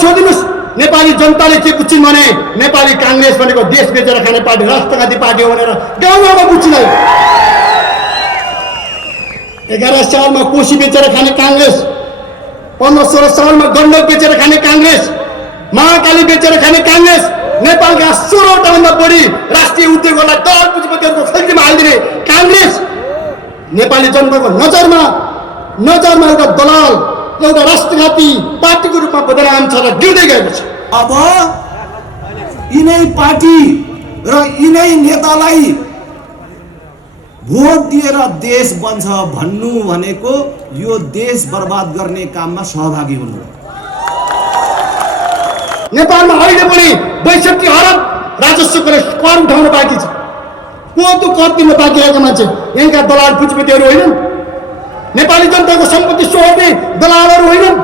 छोडिदिनुस्। नेपाली जनताले के बुझ्छिन् भने नेपाली कांग्रेस भनेको देश बेचेर खाने पार्टी, राष्ट्रघाती पार्टी हो भनेर गाउँ गाउँमा बुझ्छिन्। 11 सालमा कोशी बेचेर खाने कांग्रेस, 15-16 सालमा गण्डक बेचेर खाने कांग्रेस, महाकाली बेचेर खाने कांग्रेस, नेपालका 16वटा भन्दा बढी राष्ट्रिय उद्योगहरूलाई दलाल पुँजीपतिहरूको खैतीमा हालिदिने कांग्रेस नेपाली जनताको नजरमा एउटा दलाल, एउटा राष्ट्रघाती पार्टीको रूपमा बदनाम छ र गिर्दै गएको छ। अब यिनै पार्टी र यिनै नेतालाई भोट दिएर देश बन्छ भन्नु भनेको यो देश बर्बाद गर्ने काममा सहभागी हुनु। नेपालमा अहिले पनि 62 अरब राजस्वको कर उठाउन बाँकी छ। को त कर तिर्न बाँकी रहेको मान्छे यहाँका दलाल पुँजीपतिहरू होइनन्। नेपाली जनताको सम्पत्ति सोहोर्ने दलालहरू होइनन्।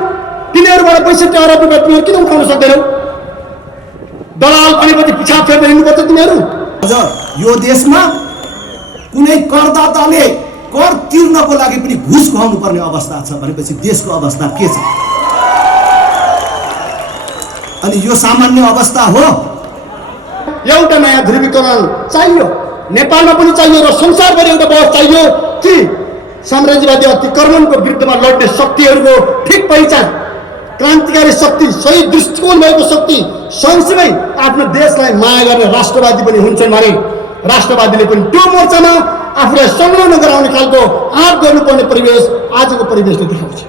तिनीहरूबाट 62 अरब रुपियाँ तिमीहरू किन उठाउन सक्दैनौ? दलाल भनेपछि पिछाड फेर्दै हिँड्नुपर्छ तिमीहरू। हजुर, यो देशमा कुनै करदाताले कर तिर्नको लागि पनि घुस खुवाउनु पर्ने अवस्था छ भनेपछि देशको अवस्था के छ? अनि यो सामान्य अवस्था हो? एउटा नयाँ ध्रुवीकरण चाहियो, नेपालमा पनि चाहियो र संसारभरि एउटा बहस चाहियो कि साम्राज्यवादी अतिक्रमणको विरुद्धमा लड्ने शक्तिहरूको ठिक पहिचान, क्रान्तिकारी शक्ति, सही दृष्टिकोण भएको शक्ति, सँगसँगै आफ्नो देशलाई माया गर्ने राष्ट्रवादी पनि हुन्छन् भने राष्ट्रवादीले पनि त्यो मोर्चामा आफूलाई संलग्न गराउने खालको आँट गर्नुपर्ने परिवेश आजको परिवेशले देखाउँछ।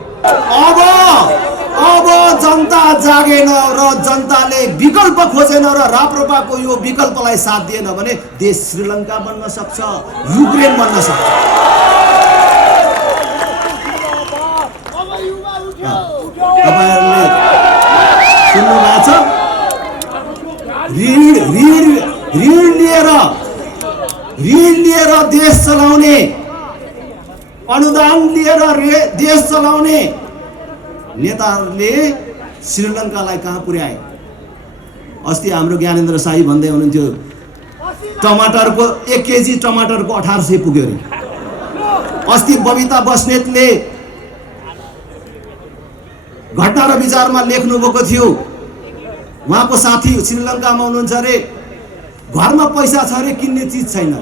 अब जनता जागेन र जनताले विकल्प खोजेन र राप्रपाको यो विकल्पलाई साथ दिएन भने देश श्रीलङ्का बन्न सक्छ, युक्रेन बन्न सक्छ। तपाईहरुले सुन्नु भएको छ? ऋण लिएर देश चलाउने, अनुदान लिएर देश चलाउने नेताहरूले श्रीलङ्कालाई कहाँ पुर्याए? अस्ति हाम्रो ज्ञानेन्द्र शाही भन्दै हुनुहुन्थ्यो टमाटरको 1 केजी टमाटरको 1800 पुग्यो अरे। अस्ति बबिता बस्नेतले घटना र विचारमा लेख्नु भएको थियो, उहाँको साथी श्रीलङ्कामा हुनुहुन्छ अरे, घरमा पैसा छ अरे किन्ने चिज छैन।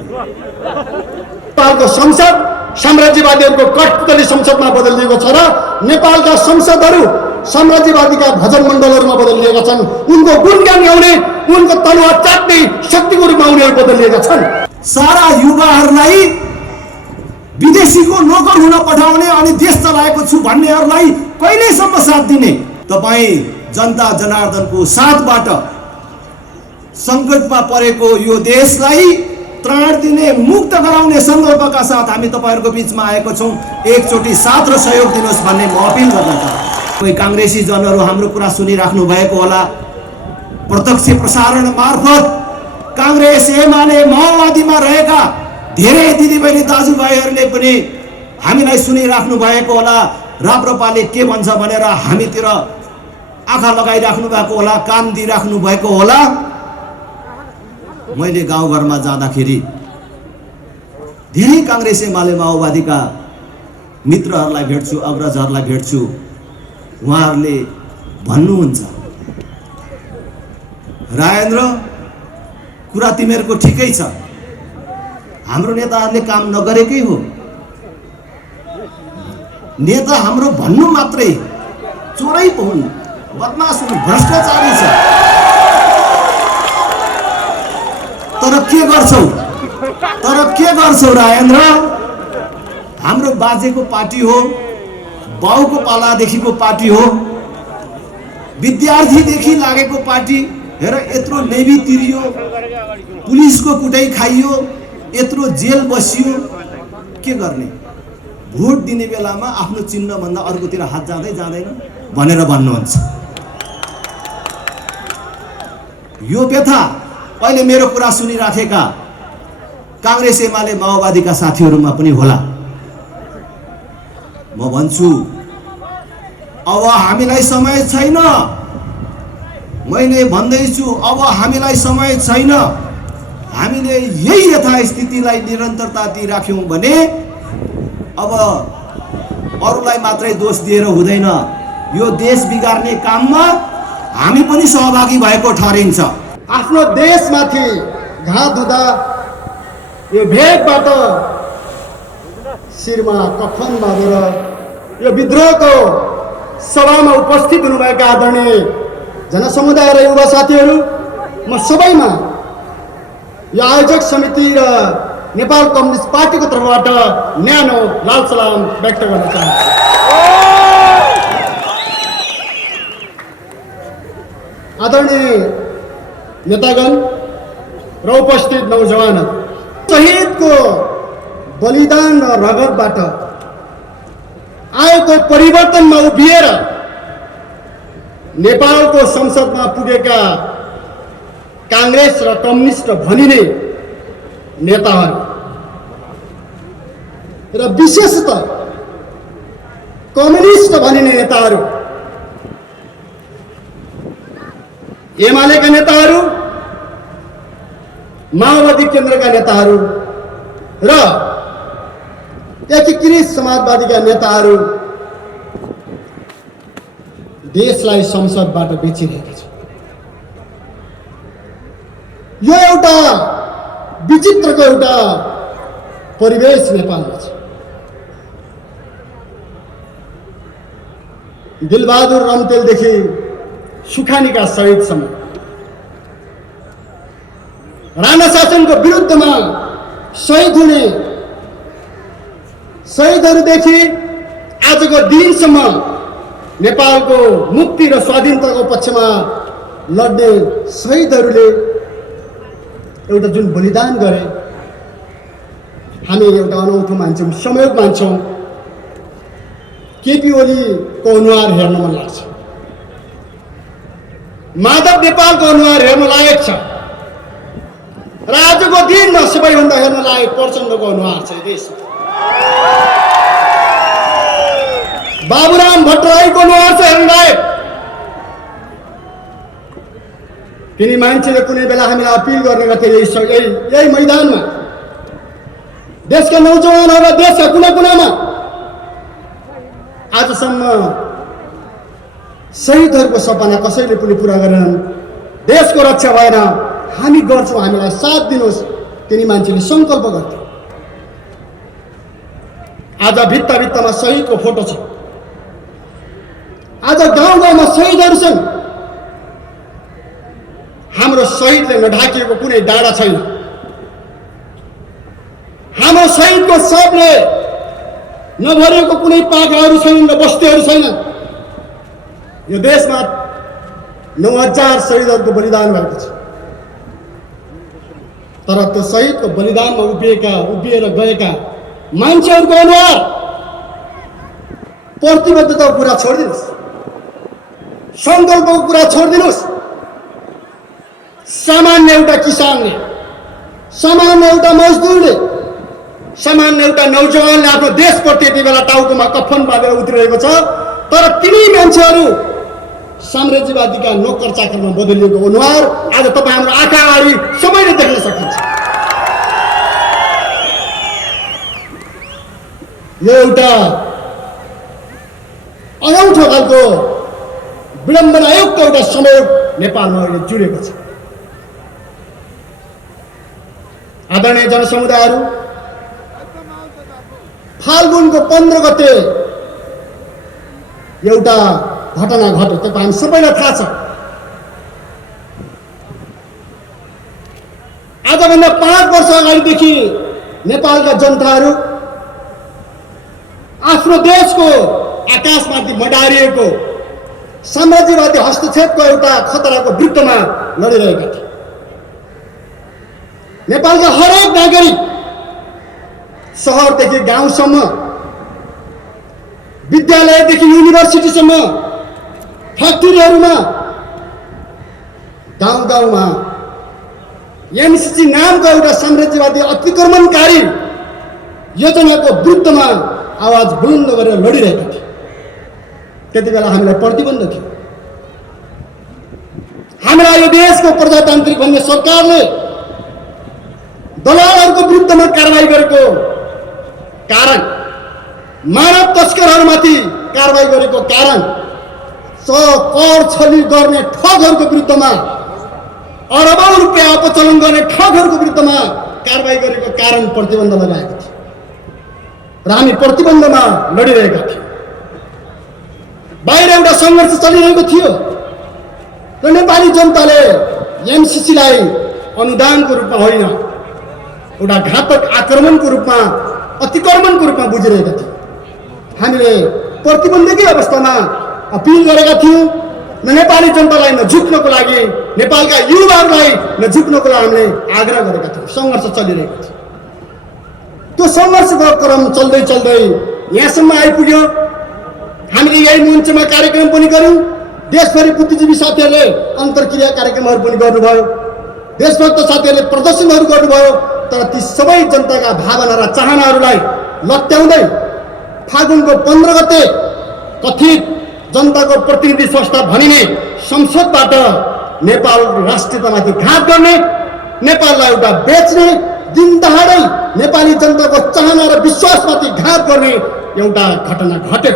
नेपालको संसद साम्राज्यवादीहरूको कठपुतली संसदमा बदलिएको छ र नेपालका संसदहरू साम्राज्यवादीका भजन मण्डलहरूमा बदलिएका छन्। उनको गुणगान गाउने, उनको तलवार चाट्ने शक्तिको रूपमा उनीहरू बदलिएका छन्। सारा युवाहरूलाई विदेशीको नोकर हुन पठाउने अनि देश चलाएको छु भन्नेहरूलाई कहिलेसम्म साथ दिने? तपाईँ जनता जनार्दनको साथबाट सङ्कटमा परेको यो देशलाई त्राण दिने, मुक्त गराउने सङ्कल्पका साथ हामी तपाईहरुको बीचमा आएको छौं। एकचोटि साथ र सहयोग दिनुहोस् भन्ने म अपिल गर्न चाहन्छु। कोही कांग्रेसी जनहरू हाम्रो कुरा सुनिराख्नु भएको होला। प्रत्यक्ष प्रसारण मार्फत कांग्रेस, एमाले, माओवादीमा रहेका धेरै दिदीबहिनी दाजुभाइहरूले पनि हामीलाई सुनिराख्नु भएको होला। राप्रपाले के भन्छ भनेर हामीतिर आँखा लगाइराख्नु भएको होला, कान दिइराख्नु भएको होला। मैले गाउँघरमा जाँदाखेरि धेरै कांग्रेस, एमाले, माओवादीका मित्रहरूलाई भेट्छु, अग्रजहरूलाई भेट्छु। उहाँहरूले भन्नुहुन्छ, राजेन्द्र कुरा तिमीहरूको ठिकै छ, हाम्रो नेताहरूले काम नगरेकै हो। नेता हाम्रो भन्नु मात्रै, चोरै पो हुन्, बदमास हुन्, भ्रष्टाचारी छ। तर के गर्छौ राजेन्द्र? हाम्रो बाजेको पार्टी हो, बाउको पालादेखिको पार्टी हो, विद्यार्थीदेखि लागेको पार्टी। हेर यत्रो नेभी तिरियो, पुलिसको कुटाई खाइयो, यत्रो जेल बसियो, के गर्ने? भोट दिने बेलामा आफ्नो चिन्ह भन्दा अर्कोतिर हात जाँदैन भनेर भन्नुहुन्छ। यो व्यथा अहिले मेरो कुरा सुनिराखेका कांग्रेस, एमाले, माओवादीका साथीहरूमा पनि होला। म भन्छु, अब हामीलाई समय छैन। मैले भन्दैछु, अब हामीलाई समय छैन। हामीले यही यथास्थितिलाई निरन्तरता दिइराख्यौं भने अब अरूलाई मात्रै दोष दिएर हुँदैन। यो देश बिगार्ने काममा हामी पनि सहभागी भएको ठहरिन्छ। आफ्नो देशमाथि घात हुँदा यो भेगबाट शिरमा कफन बाँधेर यो विद्रोहको सभामा उपस्थित हुनुभएका आदरणीय जनसमुदाय र युवा साथीहरू, म सबैमा यो आयोजक समिति र नेपाल कम्युनिस्ट पार्टीको तर्फबाट न्यानो लाल सलाम व्यक्त गर्न चाहन्छु। आदरणीय नेतागण र उपस्थित नौजवानहरू, शहीदको बलिदान र रगतबाट आएको परिवर्तनमा उभिएर नेपालको संसदमा पुगेका कांग्रेस र कम्युनिस्ट भनिने नेताहरू र विशेषतः कम्युनिस्ट भनिने नेताहरू, एमालेका नेताहरू, माओवादी केन्द्रका नेताहरू र एकीकृत समाजवादीका नेताहरू देशलाई संसदबाट बेचिरहेका छन्। यो एउटा विचित्रको एउटा परिवेश नेपालमा छ। दिलबहादुर रम्तेलदेखि सुखानीका शहीदसम्म राणा शासनको विरुद्धमा शहीद हुने शहीदहरूदेखि आजको दिनसम्म नेपालको मुक्ति र स्वाधीनताको पक्षमा लड्ने शहीदहरूले एउटा जुन बलिदान गरे, हामी एउटा अनौठो मान्छौँ, संयोग मान्छौँ। केपी ओलीको अनुहार हेर्न मन लाग्छ, माधव नेपालको अनुहार हेर्न लायक छ र आजको दिनमा सबैभन्दा हेर्न लायक प्रचण्डको अनुहार छ देशमा। बाबुराम भट्टराईको अनुहार छ हेर्न लायक। तिनी मान्छेले कुनै बेला हामीलाई अपिल गर्ने गर्थे यही मैदानमा, देशका नौजवानहरू, देशका कुना कुनामा। आजसम्म शहीदहरूको सपना कसैले पनि पुरा गरेनन्। देशको रक्षा भएन, हामी गर्छौँ, हामीलाई साथ दिनुहोस्, तिनी मान्छेले सङ्कल्प गर्थे। आज भित्ता भित्तामा शहीदको फोटो छ। आज गाउँ गाउँमा शहीदहरू छन्। हाम्रो शहीदले नढाकिएको कुनै डाँडा छैन। हाम्रो शहीदको शवले नभरिएको कुनै पाखाहरू छैनन् र बस्तीहरू छैनन्। यो देशमा 9000 शहीदहरूको बलिदान भएको छ। तर त्यो शहीदको बलिदानमा उभिएर गएका मान्छेहरूको अनुहार, प्रतिबद्धताको कुरा छोडिदिनुहोस्, सङ्कल्पको कुरा छोडिदिनुहोस्। सामान्य एउटा किसानले, सामान्य एउटा मजदुरले, सामान्य एउटा नौजवानले आफ्नो देशप्रति यति बेला टाउकोमा कफन बाँधेर उत्रिरहेको छ। तर तिनी मान्छेहरू साम्राज्यवादीका नोकर चाकरमा बदलिएको अनुहार आज तपाईँ हाम्रो आँखा अगाडि सबैले देख्न सकिन्छ। यो एउटा अनौठो खालको विडम्बनायुक्त एउटा समय नेपालमा अहिले जुरेको छ। आदरणीय जनसमुदायहरू, फाल्गुनको 15 गते एउटा घटना घट्यो, त्यो हामी सबैलाई थाहा छ। आजभन्दा 5 वर्ष अगाडिदेखि नेपालका जनताहरू आफ्नो देशको आकाशमाथि मडारिएको साम्राज्यवादी हस्तक्षेपको एउटा खतराको विरुद्धमा लडिरहेका थिए। नेपालका हरेक नागरिक, सहरदेखि गाउँसम्म, विद्यालयदेखि युनिभर्सिटीसम्म, फ्याक्ट्रीहरूमा, गाउँ गाउँमा एमसीसी नामको एउटा साम्राज्यवादी अतिक्रमणकारी योजनाको विरुद्धमा आवाज बुलन्द गरेर लडिरहेका थिए। त्यति बेला हामीलाई प्रतिबन्ध थियो। हाम्रा यो देशको प्रजातान्त्रिक भन्ने सरकारले दलालहरूको विरुद्धमा कारबाही गरेको कारण, मानव तस्करहरूमाथि कारबाही गरेको कारण कर छली गर्ने ठगहरूको विरुद्धमा अरबौं रुपियाँ अपचलन गर्ने ठगहरूको विरुद्धमा कारबाही गरेको कारण प्रतिबन्ध लगाएको थियो र हामी प्रतिबन्धमा लडिरहेका थियौँ। बाहिर एउटा सङ्घर्ष चलिरहेको थियो र नेपाली जनताले एमसीसीलाई अनुदानको रूपमा होइन, एउटा घातक आक्रमणको रूपमा, अतिक्रमणको रूपमा बुझिरहेका थियौँ। हामीले प्रतिबन्धकै अवस्थामा अपिल गरेका थियौँ र नेपाली जनतालाई नझुक्नको लागि, नेपालका युवाहरूलाई नझुक्नको लागि हामीले आग्रह गरेका थियौँ। सङ्घर्ष चलिरहेको थियो। त्यो सङ्घर्षको क्रम चल्दै चल्दै यहाँसम्म आइपुग्यो। हामीले यही मञ्चमा कार्यक्रम पनि गऱ्यौँ। देशभरि बुद्धिजीवी साथीहरूले अन्तर्क्रिया कार्यक्रमहरू पनि गर्नुभयो, देशभक्त साथीहरूले प्रदर्शनहरू गर्नुभयो। तर ती सबै जनताका भावना र चाहनाहरूलाई लत्याउँदै फागुनको 15 गते कथित जनताको प्रतिनिधि संस्था भनिने संसदबाट नेपाल राष्ट्रियतामाथि घात गर्ने, नेपाललाई एउटा बेच्ने, दिन दहाडै नेपाली जनताको चाहना र विश्वासमाथि घात गर्ने एउटा घटना घट्यो।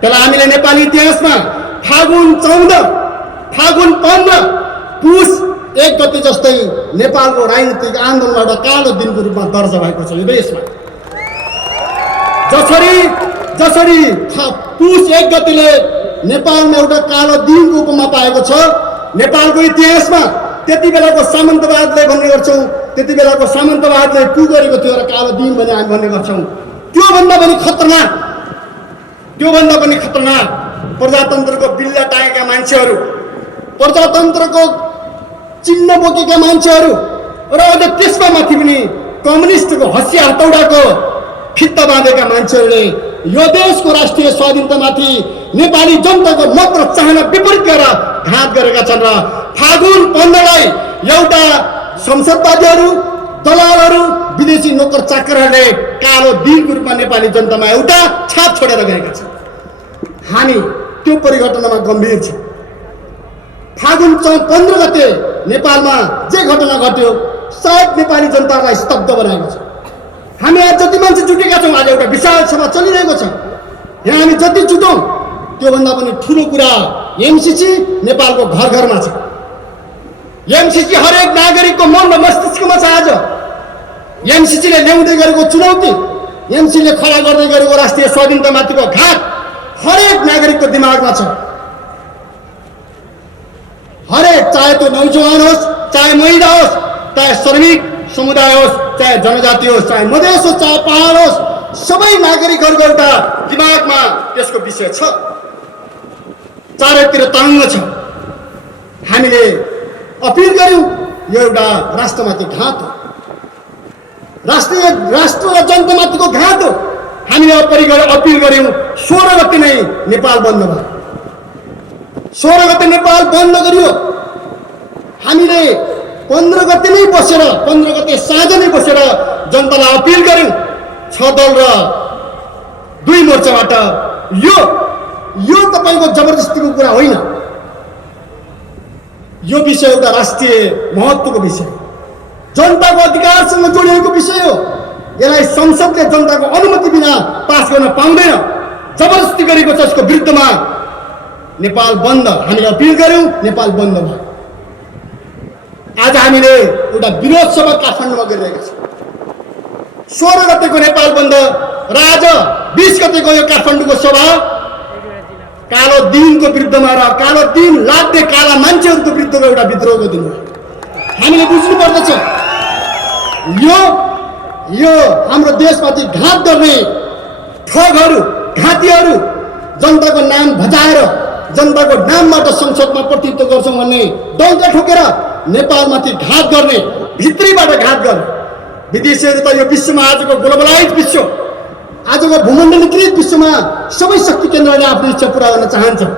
त्यसलाई हामीले नेपाली इतिहासमा फागुन 14, फागुन 15, पुस 1 गते जस्तै नेपालको राजनीतिक आन्दोलनबाट कालो दिनको रूपमा दर्ज भएको छ यो देशमा। जसरी पुस 1 गतेले नेपालमा एउटा कालो दिनको उपमा पाएको छ, नेपालको इतिहासमा त्यति बेलाको सामन्तवादले भन्ने गर्छौँ, त्यति बेलाको सामन्तवादले कु गरेको थियो र कालो दिन भने हामी भन्ने गर्छौँ। त्योभन्दा पनि खतरनाक प्रजातन्त्रको बिल्ला टाँगेका मान्छेहरू, प्रजातन्त्रको चिन्ह बोकेका मान्छेहरू र अझ त्यसमा माथि पनि कम्युनिस्टको हँसिया हतौडाको फित्ता बाँधेका मान्छेहरूले यो देशको राष्ट्रिय स्वाधीनतामाथि नेपाली जनताको मत र चाहना विपरीत गरेर घात गरेका छन्। र फागुन 15लाई एउटा संसदवादीहरू, दलालहरू, विदेशी नोकर चाकरहरूले कालो दिनको रूपमा नेपाली जनतामा एउटा छाप छोडेर गएका छन्। हामी त्यो परिघटनामा गम्भीर छौँ। फागुन 15 गते नेपालमा जे घटना घट्यो सायद नेपाली जनतालाई स्तब्ध बनाएको छ। हामी आज जति मान्छे जुटेका छौँ, आज एउटा विशाल सभा चलिरहेको छ, यहाँ हामी जति जुटौँ त्योभन्दा पनि ठुलो कुरा एमसीसी नेपालको घर घरमा छ। एमसीसी हरेक नागरिकको मन र मस्तिष्कमा छ। आज एमसीसीले ल्याउँदै गरेको चुनौती, एमसीसीले खडा गर्दै गरेको राष्ट्रिय स्वाधीनतामाथिको घात हरेक नागरिकको दिमागमा छ। हरेक, चाहे त्यो नौजवान होस्, चाहे महिला होस्, चाहे श्रमिक समुदाय होस्, चाहे जनजाति होस्, चाहे मधेस होस्, चाहे पहाड होस्, सबै नागरिकहरूको एउटा दिमागमा त्यसको विषय छ, चारैतिर तरङ्ग छ। हामीले अपिल गर्यौँ, यो एउटा राष्ट्रमाथि घात हो, राष्ट्र र जनतामाथिको घात हो। हामीले अपिल गर्यौँ 16 गते नै नेपाल बन्द भयो। 16 गते नेपाल बन्द गरियो। हामीले 15 गते नै बसेर, 15 गते साँझ नै बसेर जनतालाई अपिल गर्यौँ 6 दल र 2 मोर्चाबाट, यो तपाईँको जबरजस्तीको कुरा होइन, यो विषय एउटा राष्ट्रिय महत्त्वको विषय, जनताको अधिकारसँग जोडिएको विषय हो। यसलाई संसदले जनताको अनुमति बिना पास गर्न पाउँदैन। जबरजस्ती गरेको छ, यसको विरुद्धमा नेपाल बन्द हामीले अपिल गर्यौँ, नेपाल बन्द भयो। आज हामीले एउटा विरोध सभा काठमाडौँमा गरिरहेका छौँ। 16 गतेको नेपाल बन्द र आज 20 गतेको यो काठमाडौँको सभा कालो दिनको विरुद्धमा र कालो दिन लाग्ने काला मान्छेहरूको विरुद्धको एउटा विद्रोहको दिन हो। हामीले बुझ्नु पर्दछ, यो हाम्रो देशमाथि घात गर्ने ठगहरू, घातीहरू, जनताको नाम भजाएर जनताको नामबाट संसदमा प्रतिनिधित्व गर्छौँ भन्ने डङ्का ठोकेर नेपालमाथि घात गर्ने, भित्रीबाट घात गर्ने विदेशीहरू त यो विश्वमा, आजको ग्लोबलाइज विश्व, आजको भूमण्डलीकृत विश्वमा सबै शक्ति केन्द्रहरूले आफ्नो इच्छा पुरा गर्न चाहन्छन्,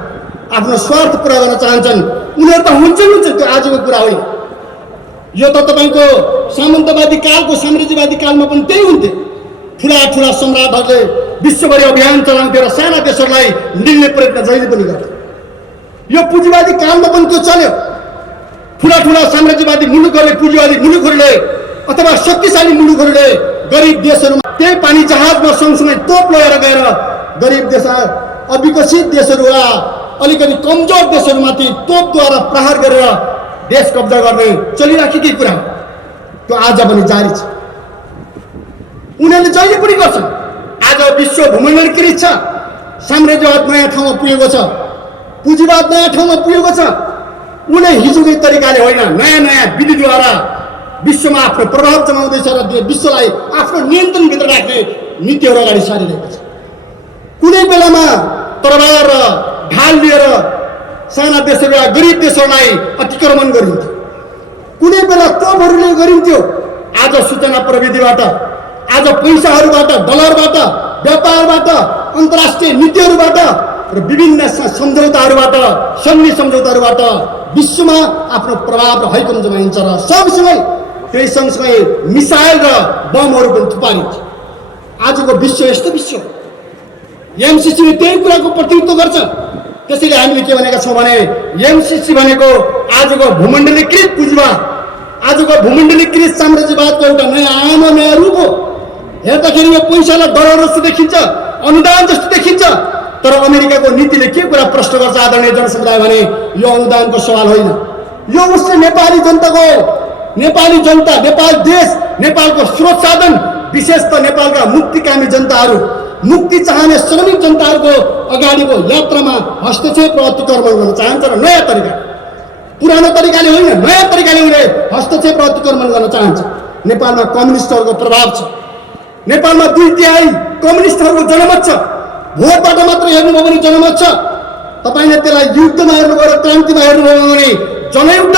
आफ्नो स्वार्थ पुरा गर्न चाहन्छन्। उनीहरू त हुन्छन्, त्यो आजको कुरा होइन। यो त तपाईँको सामन्तवादी कालको, साम्राज्यवादी कालमा पनि त्यही हुन्थ्यो। ठुला सम्राटहरूले विश्वभरि अभियान चलाउँथे र साना देशहरूलाई निल्ने प्रयत्न जहिले पनि गर्थे। यो पुँजीवादी कालमा पनि त्यो चल्यो। ठुला साम्राज्यवादी मुलुकहरूले, पुँजीवादी मुलुकहरूले अथवा शक्तिशाली मुलुकहरूले गरिब देशहरूमा त्यही पानी जहाजमा सँगसँगै तोप लिएर गएर गरिब देश, अविकसित देशहरू वा अलिकति कमजोर देशहरूमाथि तोपद्वारा प्रहार गरेर देश कब्जा गर्ने चलिराखेकै कुरा हो। त्यो आज पनि जारी छ। उनीहरूले जहिले पनि गर्छन्। आज विश्व भूमण्डलीकृत छ, साम्राज्यवाद नयाँ ठाउँमा पुगेको छ, पुँजीवाद नयाँ ठाउँमा पुगेको छ। उनी हिजोकै तरिकाले होइन, नयाँ नयाँ विधिद्वारा विश्वमा आफ्नो प्रभाव जमाउँदैछ र विश्वलाई आफ्नो नियन्त्रणभित्र राख्ने नीतिहरू अगाडि सारिरहेको छ। कुनै बेलामा तरबार र ढाल लिएर साना देशहरूका गरिब देशहरूलाई अतिक्रमण गरिन्थ्यो, कुनै बेला तोपहरूले गरिन्थ्यो। आज सूचना प्रविधिबाट, आज पैसाहरूबाट, डलरबाट, व्यापारबाट, अन्तर्राष्ट्रिय नीतिहरूबाट र विभिन्न सम्झौताहरूबाट, सन्धि सम्झौताहरूबाट विश्वमा आफ्नो प्रभाव र हैकम जमाइन्छ र सँगसँगै त्यही सँगसँगै मिसाइल र बमहरू पनि थुपारिन्छ। आजको विश्व यस्तो विश्व हो। एमसीसीले त्यही कुराको प्रतिनिधित्व गर्छ। त्यसैले हामीले के भनेका छौँ भने एमसीसी भनेको आजको भूमण्डलीकृत पुँजीवाद, आजको भूमण्डलीकृत साम्राज्यवादको एउटा नयाँ आयाम, नयाँ रूप हो। हेर्दाखेरि यो पैसालाई डलर जस्तो देखिन्छ, अनुदान जस्तो देखिन्छ, तर अमेरिकाको नीतिले के कुरा प्रश्न गर्छ आदरणीय जनसमुदाय भने यो अनुदानको सवाल होइन। यो उसले नेपाली जनताको, नेपाली जनता, नेपाल देश, नेपालको स्रोत साधन, विशेष त नेपालका मुक्तिकामी जनताहरू, मुक्ति चाहने श्रमिक जनताहरूको अगाडिको यात्रामा हस्तक्षेप र अतिक्रमण गर्न चाहन्छ र नयाँ तरिका, पुरानो तरिकाले होइन नयाँ तरिकाले उनले हस्तक्षेप र अतिक्रमण गर्न चाहन्छ। नेपालमा कम्युनिस्टहरूको प्रभाव छ। नेपालमा 2/3 कम्युनिस्टहरूको जनमत छ। भोटबाट मात्र हेर्नुभयो भने जनमत छ। तपाईँले त्यसलाई युद्धमा हेर्नुभयो र क्रान्तिमा हेर्नुभयो भने जनयुद्ध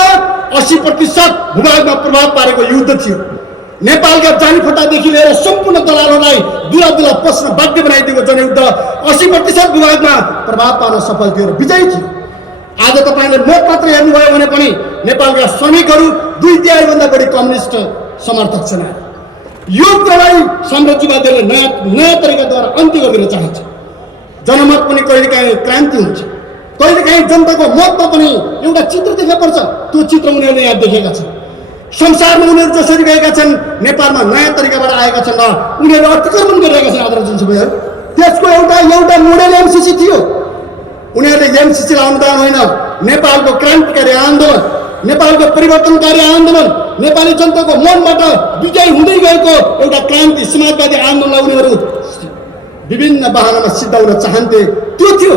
80% भूभागमा प्रभाव पारेको युद्ध थियो। नेपालका जानीफटादेखि लिएर सम्पूर्ण दलालहरूलाई दुला पस्न बाध्य बनाइदिएको जनयुद्ध 80% भूभागमा प्रभाव पार्न सफल थियो र विजयी थियो। आज तपाईँले मत मात्र हेर्नुभयो भने पनि नेपालका श्रमिकहरू 2/3 भन्दा बढी कम्युनिस्ट समर्थक छन्। यो कुरालाई साम्राज्यवादीहरूले नयाँ तरिकाद्वारा अन्त्य गर्न चाहन्छ। जनमत पनि कहिलेकाहीँ क्रान्ति हुन्छ, कहिलेकाहीँ जनताको मतमा पनि एउटा चित्र देखा पर्छ। त्यो चित्र उनीहरूले यहाँ देखेका छन्। संसारमा उनीहरू जसरी गएका छन्, नेपालमा नयाँ तरिकाबाट आएका छन् र उनीहरू अतिक्रमण गरिरहेका छन्। आदरणीय जनसमुदाय, त्यसको एउटा मोडेल एमसीसी थियो। उनीहरूले एमसीसीलाई अनुदान होइन, नेपालको क्रान्तिकारी आन्दोलन, नेपालको परिवर्तनकारी आन्दोलन, नेपाली जनताको मनबाट विजय हुँदै गएको एउटा क्रान्ति समाजवादी आन्दोलनलाई उनीहरू विभिन्न बहानामा सिद्धाउन चाहन्थे। त्यो थियो।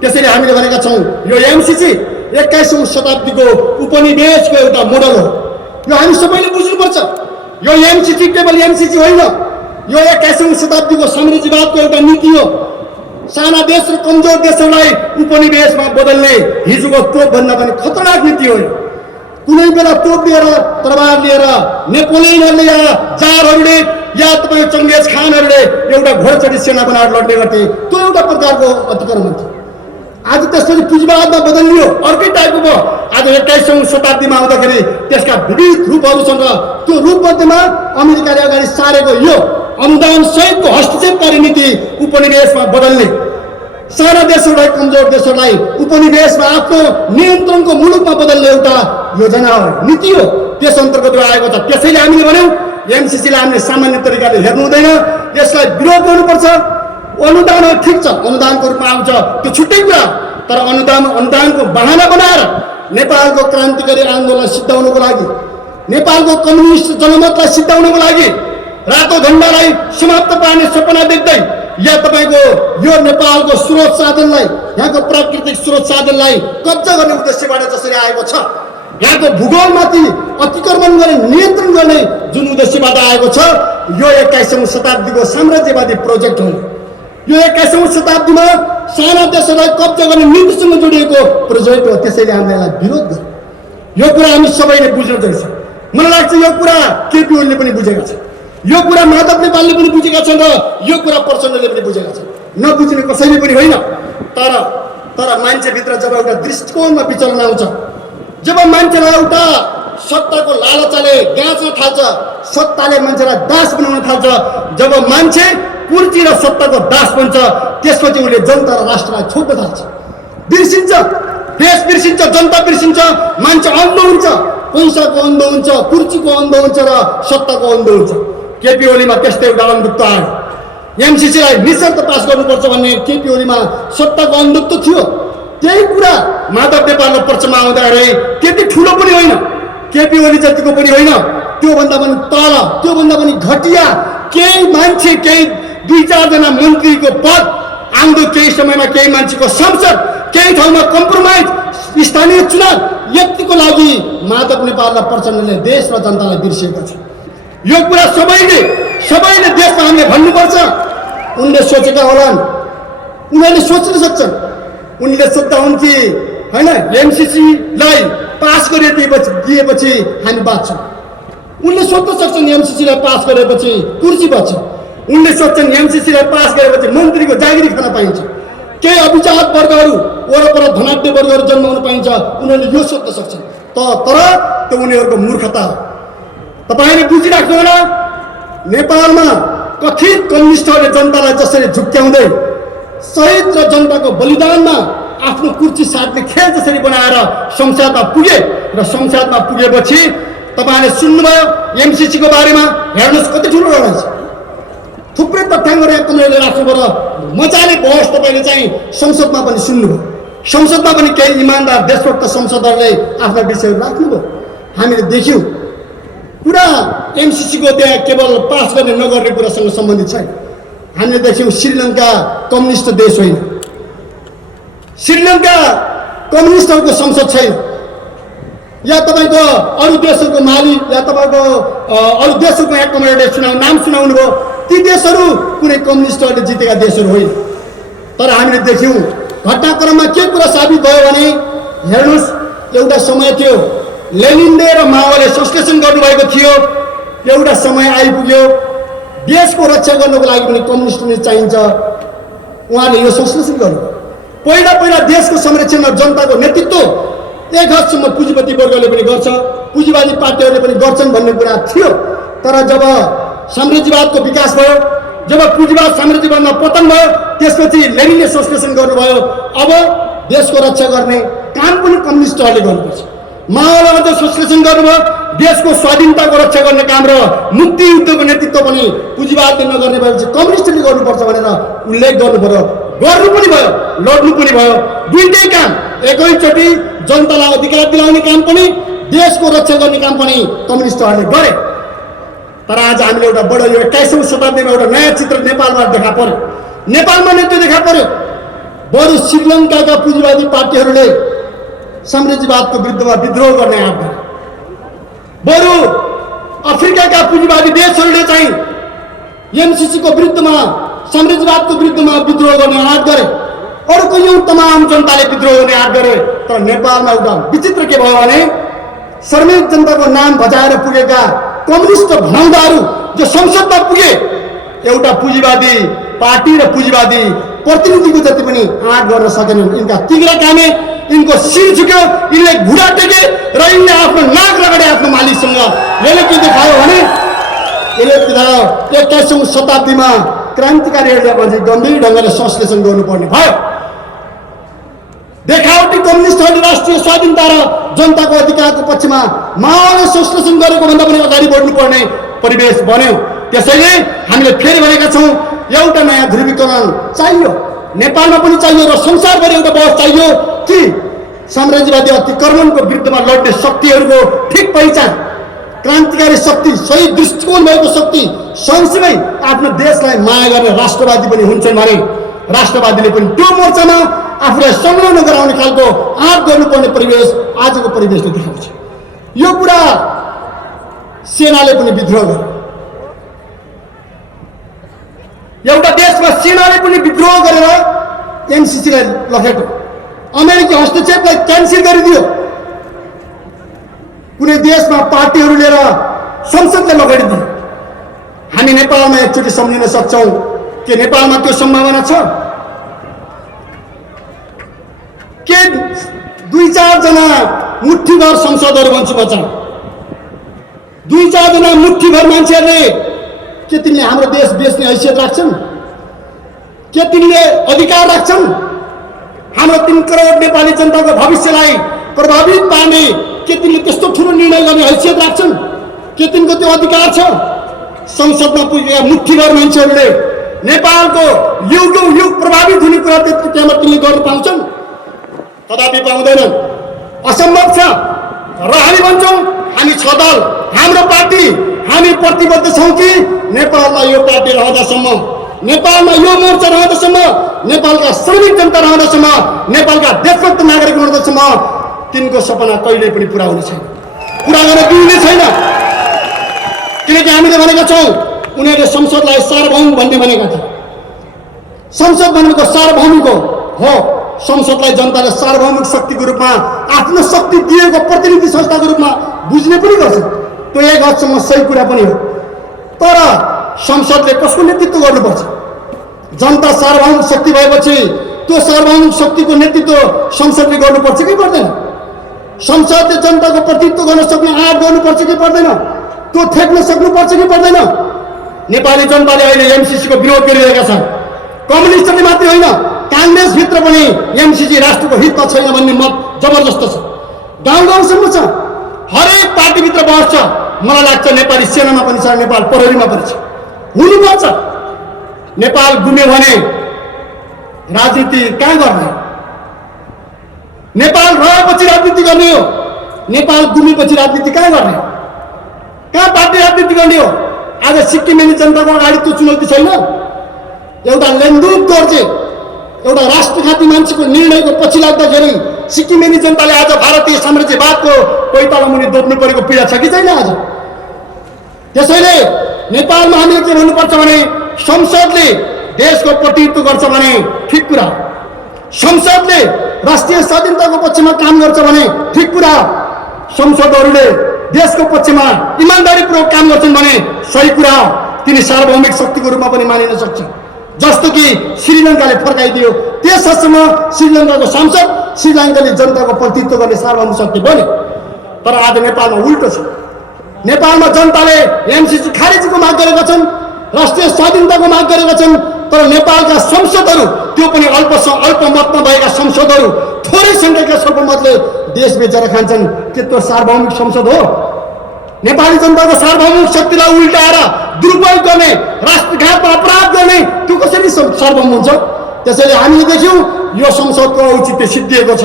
त्यसैले हामीले भनेका छौँ यो एमसीसी 21औं शताब्दीको उपनिवेशको एउटा मोडल हो। यो हामी सबैले बुझ्नुपर्छ। यो एमसीसी केवल एमसीसी होइन, यो 21औं शताब्दीको साम्राज्यवादको एउटा नीति हो। साना देश र कमजोर देशहरूलाई उपनिवेशमा बदल्ने हिजोको तोपभन्दा पनि खतरनाक नीति हो। कुनै बेला तोप लिएर, तरबार लिएर नेपोलियनहरूले या जारहरूले या तपाईँ चङ्गेज खानहरूले एउटा घोडचढी सेना बनाएर लड्ने गर्थे। त्यो एउटा प्रकारको अतिक्रमण थियो। आज त्यसपछि पुँजीवादमा बदलियो, अर्कै टाइपको भयो। आज 21औं शताब्दीमा आउँदाखेरि त्यसका विविध रूपहरू छन् र त्यो रूपमध्येमा अमेरिकाले अगाडि सारेको यो अनुदान सहितको हस्तक्षेपकारी नीति उपनिवेशमा बदल्ने, साना देशहरूलाई, कमजोर देशहरूलाई उपनिवेशमा आफ्नो नियन्त्रणको मुलुकमा बदल्ने एउटा योजना हो, नीति हो। त्यस अन्तर्गत आएको छ। त्यसैले हामीले भन्यौँ एमसीसीलाई हामीले सामान्य तरिकाले हेर्नु हुँदैन, यसलाई विरोध गर्नुपर्छ। अनुदान ठिक छ, अनुदानको रूपमा आउँछ, त्यो छुट्टै कुरा। तर अनुदानको बहाना बनाएर नेपालको क्रान्तिकारी आन्दोलनलाई सिद्धाउनको लागि, नेपालको कम्युनिस्ट जनमतलाई सिद्धाउनको लागि, रातो झन्डालाई समाप्त पार्ने सपना देख्दै या तपाईँको यो नेपालको स्रोत साधनलाई, यहाँको प्राकृतिक स्रोत साधनलाई कब्जा गर्ने उद्देश्यबाट जसरी आएको छ, यहाँको भूगोलमाथि अतिक्रमण गर्ने, नियन्त्रण गर्ने जुन उद्देश्यबाट आएको छ, यो 21औं शताब्दीको साम्राज्यवादी प्रोजेक्ट हो। यो 21औं शताब्दीमा साना देशहरूलाई कब्जा गर्ने नीतिसँग जोडिएको प्रोजेक्ट हो। त्यसैले हामीले यसलाई विरोध गर्छौँ। यो कुरा हामी सबैले बुझ्नु पर्छ। मलाई लाग्छ यो कुरा केपी ओलीले पनि बुझेका छन्, यो कुरा माधव नेपालले पनि बुझेका छन् र यो कुरा प्रचण्डले पनि बुझेका छन्। नबुझ्ने कसैले पनि होइन। तर मान्छेभित्र जब एउटा दृष्टिकोणमा विचलन आउँछ, जब मान्छेलाई एउटा सत्ताको लालचाले गाँच्न थाल्छ, सत्ताले मान्छेलाई दास बनाउन थाल्छ, जब मान्छे कुर्सी र सत्ताको दास बन्छ, त्यसपछि उसले जनता र राष्ट्रलाई छोड्न थाल्छ, बिर्सिन्छ, देश बिर्सिन्छ, जनता बिर्सिन्छ, मान्छे अन्ध हुन्छ, पैसाको अन्ध हुन्छ, कुर्सीको अन्ध हुन्छ र सत्ताको अन्ध हुन्छ। केपी ओलीमा त्यस्तै एउटा अन्धत्व आयो। एमसीसीलाई निशर्त पास गर्नुपर्छ भन्ने केपी ओलीमा सत्ताको अन्धत्व थियो। त्यही कुरा माधव नेपालको पक्षमा आउँदाखेरि त्यति ठुलो पनि होइन, केपी ओली जतिको पनि होइन, त्योभन्दा पनि तल, त्योभन्दा पनि घटिया केही मान्छे, केही 2-4 जना मन्त्रीको पद, आउँदो केही समयमा केही मान्छेको संसद, केही ठाउँमा कम्प्रोमाइज, स्थानीय चुनाव, यतिको लागि माधव नेपाल र प्रचण्डले देश र जनतालाई बिर्सिएको छ। यो कुरा सबैले देशमा हामीले भन्नुपर्छ। उनले सोचेका होलान्, उनीहरूले सोच्न सक्छन्। उनले सोच्दा हुन् कि होइन एमसीसीलाई पास दिएपछि हामी बाँच्छौँ। उनले सोच्न सक्छन् एमसीसीलाई पास गरेपछि कुर्सी बच्छ। उनले सोच्छन् एमसीसीलाई पास गरेपछि मन्त्रीको जागिरी खान पाइन्छ। केही अभिजात वर्गहरू, वरपर धनाढ्य वर्गहरू जन्माउन पाइन्छ। उनीहरूले यो सोच्न सक्छन्, तर त्यो उनीहरूको मूर्खता हो। तपाईँले बुझिराख्नु होला, नेपालमा कथित कम्युनिस्टहरूले जनतालाई जसरी झुक्क्याउँदै शहीद र जनताको बलिदानमा आफ्नो कुर्सी साट्ने खेल जसरी बनाएर संसदमा पुगे र संसदमा पुगेपछि तपाईँले सुन्नुभयो एमसीसीको बारेमा। हेर्नुहोस् कति ठुलो रहेछ, थुप्रै तथ्याङ्कहरू यहाँ कमरेडले राख्नुभयो। मजाले बहस तपाईँले चाहिँ संसदमा पनि सुन्नुभयो। संसदमा पनि केही इमान्दार देशभक्त संसदहरूले आफ्ना विषयहरू राख्नुभयो। हामीले देख्यौँ कुरा एमसीसीको त्यहाँ केवल पास गर्ने नगर्ने कुरासँग सम्बन्धित छैन। हामीले देख्यौँ श्रीलङ्का कम्युनिस्ट देश होइन, श्रीलङ्का कम्युनिस्टहरूको संसद छैन। या तपाईँको अरू देशहरूको माली या तपाईँको अरू देशहरूको यहाँ कमरेडले नाम सुनाउनु भयो, ती देशहरू कुनै कम्युनिस्टहरूले जितेका देशहरू होइन। तर हामीले देख्यौँ घटनाक्रममा के कुरा साबित भयो भने, हेर्नुहोस् एउटा समय थियो लेनिनले र माओले संश्लेषण गर्नुभएको थियो। एउटा समय आइपुग्यो देशको रक्षा गर्नको लागि पनि कम्युनिस्ट नै चाहिन्छ। उहाँले यो संश्लेषण गर्नुभयो। पहिला देशको संरक्षणमा जनताको नेतृत्व एक हदसम्म पुँजीपति वर्गले पनि गर्छ, पुँजीवादी पार्टीहरूले पनि गर्छन् भन्ने कुरा थियो। तर जब साम्राज्यवादको विकास भयो, जब पुँजीवाद साम्राज्यवादमा पतन भयो, त्यसपछि लेनिनले संश्लेषण गर्नुभयो। अब देशको रक्षा गर्ने काम पनि कम्युनिस्टहरूले गर्नुपर्छ। माओले अझ संश्लेषण गर्नुभयो, देशको स्वाधीनताको रक्षा गर्ने काम र मुक्ति युद्धको नेतृत्व पनि पुँजीवादले नगर्ने भएपछि कम्युनिस्टले गर्नुपर्छ भनेर उल्लेख गर्नु पर्यो। गर्नु पनि भयो, लड्नु पनि भयो। दुईटै काम एकैचोटि जनतालाई अधिकार दिलाउने काम पनि देशको रक्षा गर्ने काम पनि कम्युनिस्टहरूले गरे। तर आज हामीले एउटा बडो यो 21औं शताब्दीमा एउटा नयाँ चित्र नेपालमा देखा पर्यो। नेपालमा नै त्यो देखा पर्यो। बरु श्रीलङ्काका पुँजीवादी पार्टीहरूले साम्राज्यवादको विरुद्धमा विद्रोह गर्ने आँट गरे। बरु अफ्रिकाका पुँजीवादी देशहरूले चाहिँ एमसीसीको विरुद्धमा साम्राज्यवादको विरुद्धमा विद्रोह गर्ने आँट गरे। अरू कयौं तमाम जनताले विद्रोह गर्ने आँट गरे। तर नेपालमा एउटा विचित्र के भयो भने श्रमिक जनताको नाम बजाएर पुगेका कम्युनिस्ट भनाउँदाहरू जो संसदमा पुगे, एउटा पुँजीवादी पार्टी र पुँजीवादी प्रतिनिधिको जति पनि आँट गर्न सकेनन्। यिनका तिग्रा कामे, यिनको शिर झुक्यो, यिनले घुँडा टेके र यिनले आफ्नो नाक रगडे आफ्नो मालिकसँग। यसले के देखायो भने, यसले देखायो 21औं शताब्दीमा क्रान्तिकारीहरूले अझै गम्भीर ढङ्गले संश्लेषण गर्नुपर्ने भयो। देखावटी कम्युनिस्टहरूले राष्ट्रिय स्वाधीनता र जनताको अधिकारको पक्षमा माओले संश्लेषण गरेको भन्दा पनि अगाडि बढ्नुपर्ने परिवेश बन्यो। त्यसैले हामीले फेरि भनेका छौँ, एउटा नयाँ ध्रुवीकरण चाहियो, नेपालमा पनि चाहियो र संसारभरि एउटा बहस चाहियो कि साम्राज्यवादी अतिक्रमणको विरुद्धमा लड्ने शक्तिहरूको ठिक पहिचान, क्रान्तिकारी शक्ति, सही दृष्टिकोण भएको शक्ति सँगसँगै आफ्नो देशलाई माया गर्ने राष्ट्रवादी पनि हुन्छन् भने राष्ट्रवादीले पनि त्यो मोर्चामा आफूलाई संलग्न गराउने खालको आँट गर्नुपर्ने परिवेश आजको परिवेशले देखाउँछ। यो कुरा सेनाले पनि विद्रोह गर्यो। एउटा देशमा सेनाले पनि विद्रोह गरेर एमसीसीलाई लखेट्यो, अमेरिकी हस्तक्षेपलाई क्यान्सल गरिदियो। कुनै देशमा पार्टीहरू लिएर संसदलाई लखेटिदियो। हामी नेपालमा एकचोटि सम्झिन सक्छौँ के नेपालमा त्यो सम्भावना छ के 2-4 जना मुठ्ठीभर संसदहरू बन्छु बच्चा, 2-4 जना मुठ्ठीभर मान्छेहरूले के तिनले हाम्रो देश बेच्ने हैसियत राख्छन्? के तिनले अधिकार राख्छन्? हाम्रो 3 करोड नेपाली जनताको भविष्यलाई प्रभावित पार्ने के तिनले त्यस्तो ठुलो निर्णय गर्ने हैसियत राख्छन्? के तिनको त्यो अधिकार छ? संसदमा पुगेका मुठ्ठीभर मान्छेहरूले नेपालको युग प्रभावित हुने कुरा त्यहाँ तिनले गर्न पाउँछन्? कदापि पाउँदैनन्। असम्भव छ। र हामी भन्छौँ हामी 6 दल, हाम्रो पार्टी, हामी प्रतिबद्ध छौँ कि नेपालमा यो पार्टी रहँदासम्म, नेपालमा यो मोर्चा रहँदासम्म, नेपालका श्रमिक जनता रहँदासम्म, नेपालका देशभक्त नागरिक रहँदासम्म तिनको सपना कहिल्यै पनि पुरा हुने छैन, पुरा गर्न दिइने छैन। किनकि हामीले भनेका छौँ उनीहरूले संसदलाई सार्वभौम भन्ने भनेका थिए। संसद भनेको सार्वभौमिक हो। संसदलाई जनताले सार्वभौमिक शक्तिको रूपमा, आफ्नो शक्ति दिएको प्रतिनिधि संस्थाको रूपमा बुझ्ने पनि गर्छ। त्यो एक हदसम्म सही कुरा पनि हो। तर संसदले कसको नेतृत्व गर्नुपर्छ? जनता सार्वभौमिक शक्ति भएपछि त्यो सार्वभौमिक शक्तिको नेतृत्व संसदले गर्नुपर्छ कि पर्दैन? संसदले जनताको प्रतिनिधित्व गर्न सक्ने आँट गर्नुपर्छ कि पर्दैन? त्यो थेक्न सक्नुपर्छ कि पर्दैन? नेपाली जनताले अहिले एमसीसी को विरोध गरिरहेका छन्। कम्युनिस्टले मात्रै होइन, काङ्ग्रेसभित्र पनि एमसीसी राष्ट्रको हितमा छैन भन्ने मत जबरजस्त छ, गाउँ गाउँसम्म छ, हरेक पार्टीभित्र बहस छ। मलाई लाग्छ नेपाली सेनामा पनि छ, नेपाल प्रहरीमा पनि छ, हुनुपर्छ। नेपाल गुम्यो भने राजनीति कहाँ गर्ने? नेपाल रहेपछि राजनीति गर्ने हो, नेपाल गुमेपछि राजनीति कहाँ गर्ने? कहाँ पार्टी राजनीति गर्ने हो? आज सिक्किमेली जनताको अगाडि त्यो चुनौती छैन। एउटा लेन्दुक गर्जे, एउटा राष्ट्रघाती मान्छेको निर्णयको पछि लाग्दाखेरि सिक्किमेली जनताले आज भारतीय साम्राज्यवादको पैताला मुनि दोब्नु परेको पीडा छ कि छैन आज? त्यसैले नेपालमा हामीले के भन्नुपर्छ भने संसदले देशको प्रतिनिधित्व गर्छ भने ठिक कुरा, संसदले राष्ट्रिय स्वाधीनताको पक्षमा काम गर्छ भने ठिक कुरा, संसदहरूले देशको पक्षमा इमानदारीपूर्वक काम गर्छन् भने सही कुरा। तिनी सार्वभौमिक शक्तिको रूपमा पनि मानिन सक्छ। जस्तो कि श्रीलङ्काले फर्काइदियो, त्यस हदसम्म श्रीलङ्काको सांसद श्रीलङ्काले जनताको प्रतिनिधित्व गर्ने सार्वभौमिक शक्ति बन्यो। तर आज नेपालमा उल्टो छ। नेपालमा जनताले एमसीसी खारेजीको माग गरेका छन्, राष्ट्रिय स्वाधीनताको माग गरेका छन्, तर नेपालका संसदहरू, त्यो पनि अल्पमतमा भएका संसदहरू, थोरै सङ्ख्याका स्वल्पमतले देश बेचेर खान्छन्। के त्यो सार्वभौमिक संसद हो? नेपाली जनताको सार्वभौमिक शक्तिलाई उल्टाएर दुरुपयोग गर्ने, राष्ट्रघातमा अपराध गर्ने, त्यो कसरी सार्वभौम हुन्छ? त्यसैले हामीले देख्यौँ यो संसदको औचित्य सिद्धिएको छ।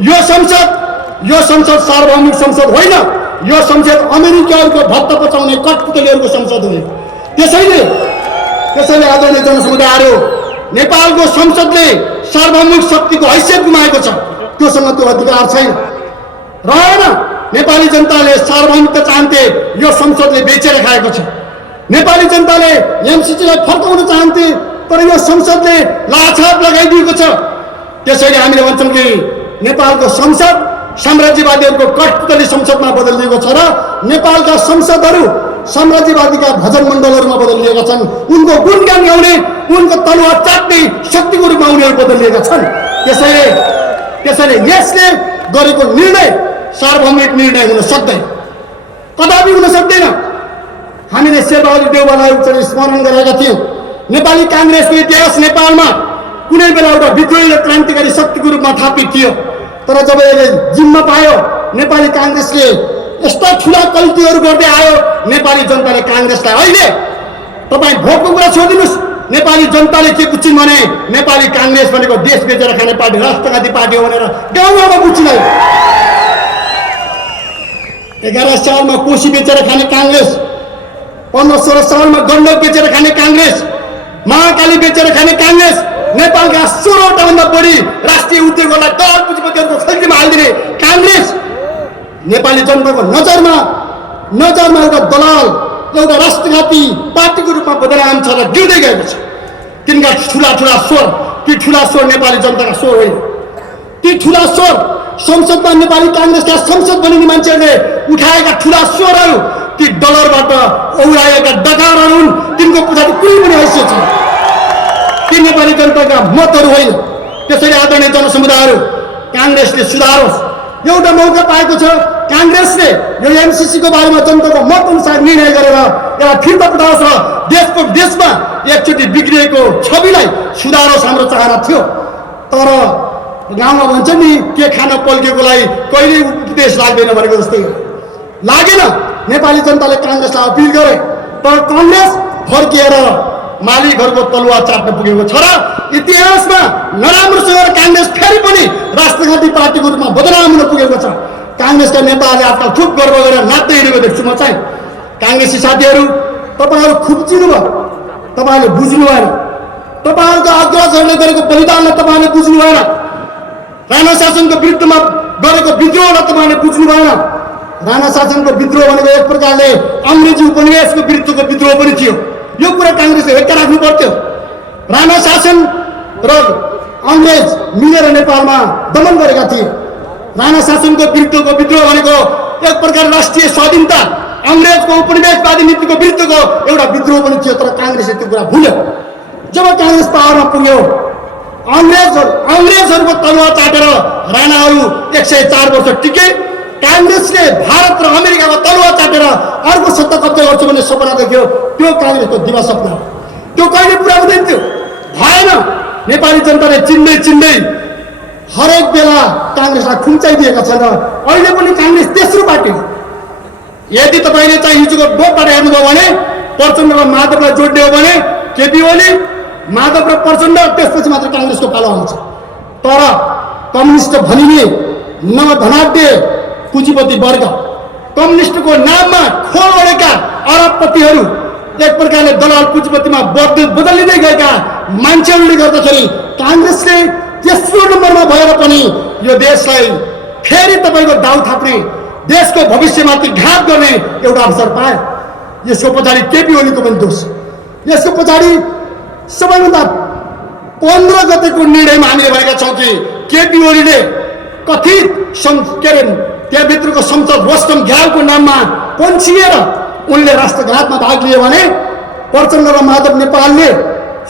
यो संसद सार्वभौमिक संसद होइन, यो संसद अमेरिकीहरूको भत्ता पचाउने कठपुतलीहरूको संसद हो। त्यसैले आदरणीय जनसमुदायहरू, नेपालको संसदले सार्वभौमिक शक्तिको हैसियत गुमाएको छ। त्योसँग त्यो अधिकार छैन, रहेन। नेपाली जनताले सार्वभौमिकता चाहन्थे, यो संसदले बेचेर खाएको छ। नेपाली जनताले एमसीसीलाई फर्काउन चाहन्थे, तर यो संसदले लाछाप लगाइदिएको छ। त्यसैले हामीले भन्छौँ कि नेपालको संसद साम्राज्यवादीहरूको कठपुतली संसदमा बदलिएको छ र नेपालका संसदहरू साम्राज्यवादीका भजन मण्डलहरूमा बदलिएका छन्। उनको गुणगान गाउने, उनको तलवार चाट्ने शक्तिको रूपमा उनीहरू बदलिएका छन्। त्यसैले यसले गरेको निर्णय सार्वभौमिक निर्णय हुन सक्दैन, कदापि हुन सक्दैन। हामीले शेरबहादुर देउवालाई स्मरण गरेका थियौँ। नेपाली काङ्ग्रेसको इतिहास नेपालमा कुनै बेला एउटा विद्रोही र क्रान्तिकारी शक्तिको रूपमा थापित थियो, तर जब यसले जिम्मा पायो, नेपाली काङ्ग्रेसले यस्ता ठुला गल्तीहरू गर्दै आयो। नेपाली जनताले काङ्ग्रेसलाई अहिले तपाईँ भोकको कुरा छोडिदिनुहोस्, नेपाली जनताले के बुझ्छिन् भने नेपाली काङ्ग्रेस भनेको देश बेचेर खाने पार्टी, राष्ट्रघाती पार्टी हो भनेर गाउँ गाउँमा बुझ्छिन्। 11 सालमा कोशी बेचेर खाने काङ्ग्रेस, 15-16 सालमा गण्डक बेचेर खाने काङ्ग्रेस, महाकाली बेचेर खाने काङ्ग्रेस, नेपालका 16वटा भन्दा बढी राष्ट्रिय उद्योगहरूलाई दलाल पुँजीपतिहरूको खल्तीमा हालिदिने काङ्ग्रेस नेपाली जनताको नजरमा एउटा दलाल, एउटा राष्ट्रघाती पार्टीको रूपमा बदनाम छ र गिर्दै गएको छ। तिनका ठुला स्वर, ती ठुला स्वर नेपाली जनताका स्वर होइन। ती ठुला स्वर संसदमा नेपाली काङ्ग्रेसका संसद बनिने मान्छेहरूले उठाएका ठुला स्वरहरू, ती डलरबाट औराएका डकारहरू हुन्। तिनको पछाडि कुनै पनि हैसियत छैन, ती नेपाली जनताका मतहरू होइन। त्यसैले आदरणीय जनसमुदायहरू, काङ्ग्रेसले सुधारोस्। एउटा मौका पाएको छ, काङ्ग्रेसले यो एमसीसी को बारेमा जनताको मत अनुसार निर्णय गरेर यसलाई फिर्ता पठाओस् र देशमा एकचोटि बिग्रिएको छविलाई सुधारोस्, हाम्रो चाहना थियो। तर गाउँमा भन्छ नि, के खान पल्केकोलाई कहिल्यै उपदेश लाग्दैन भनेको जस्तै लागेन। नेपाली जनताले काङ्ग्रेसलाई अपिल गरे, तर काङ्ग्रेस फर्किएर मालिकहरूको तलुवा चाट्न पुगेको छ र इतिहासमा नराम्रोसँग काङ्ग्रेस फेरि पनि राष्ट्रघाती पार्टीको रूपमा बदनाम हुन पुगेको छ। काङ्ग्रेसका नेताहरूले आजकल खुब गर्व गरेर नाच्दै हिँडेको देख्छु म चाहिँ। काङ्ग्रेसी साथीहरू, तपाईँहरू खुम्चिनु भयो, तपाईँहरूले बुझ्नु भएन। तपाईँहरूका अग्रजहरूले गरेको बलिदानलाई तपाईँहरूले बुझ्नु भएन। राणा शासनको विरुद्धमा गरेको विद्रोहलाई तपाईँहरूले बुझ्नु भएन। राणा शासनको विद्रोह भनेको एक प्रकारले अङ्ग्रेजी उपनिवेशको विरुद्धको विद्रोह पनि थियो। यो कुरा काङ्ग्रेसले हेक्का राख्नु पर्थ्यो। राणा शासन र अङ्ग्रेज मिलेर नेपालमा दमन गरेका थिए। राणा शासनको विरुद्धको विद्रोह भनेको एक प्रकार राष्ट्रिय स्वाधीनता, अङ्ग्रेजको उपनिवेशवादी नीतिको विरुद्धको एउटा विद्रोह पनि थियो। तर काङ्ग्रेसले त्यो कुरा भुल्यो। जब काङ्ग्रेस पावरमा पुग्यो, अङ्ग्रेजहरूको तलुवा चाटेर राणाहरू 104 वर्ष टिके। काङ्ग्रेसले भारत र अमेरिकाको तलुवा चाटेर अर्को सत्ता कब्जा गर्छु भन्ने सपना देख्यो। त्यो काङ्ग्रेसको दिवा सपना, त्यो कहिले पुरा हुँदैन थियो, भएन। नेपाली जनताले चिन्दै चिन्दै हरेक बेला काङ्ग्रेसलाई खुम्चाइदिएका छन्। अहिले पनि काङ्ग्रेस तेस्रो पार्टी हो। यदि तपाईँले चाहिँ हिजोको डोपबाट हेर्नुभयो भने प्रचण्ड र माधवलाई जोड्ने हो भने केपी ओली, माधव र प्रचण्ड, त्यसपछि मात्र काङ्ग्रेसको पालो आउँछ। तर कम्युनिस्ट भनिने नवधनाढ्य पुँजीपति वर्ग, कम्युनिस्टको नाममा खोल ओढेका अरबपतिहरू, एक प्रकारले दलाल पुँजीपतिमा बदलिँदै गएका मान्छेहरूले गर्दाखेरि काङ्ग्रेसले तेस्रो नम्बरमा भएर पनि यो देशलाई फेरि तपाईँको दाउ थाप्ने, देशको भविष्यमाथि घात गर्ने एउटा अवसर पायो। यसको पछाडि केपी ओलीको पनि दोष। यसको पछाडि सबैभन्दा 15 गतेको निर्णयमा हामीले भनेका छौँ कि केपी ओलीले कथित त्यहाँभित्रको संसद रोस्टम घ्यालको नाममा पन्छिएर उनले राष्ट्रघातमा भाग लिए भने प्रचण्ड र माधव नेपालले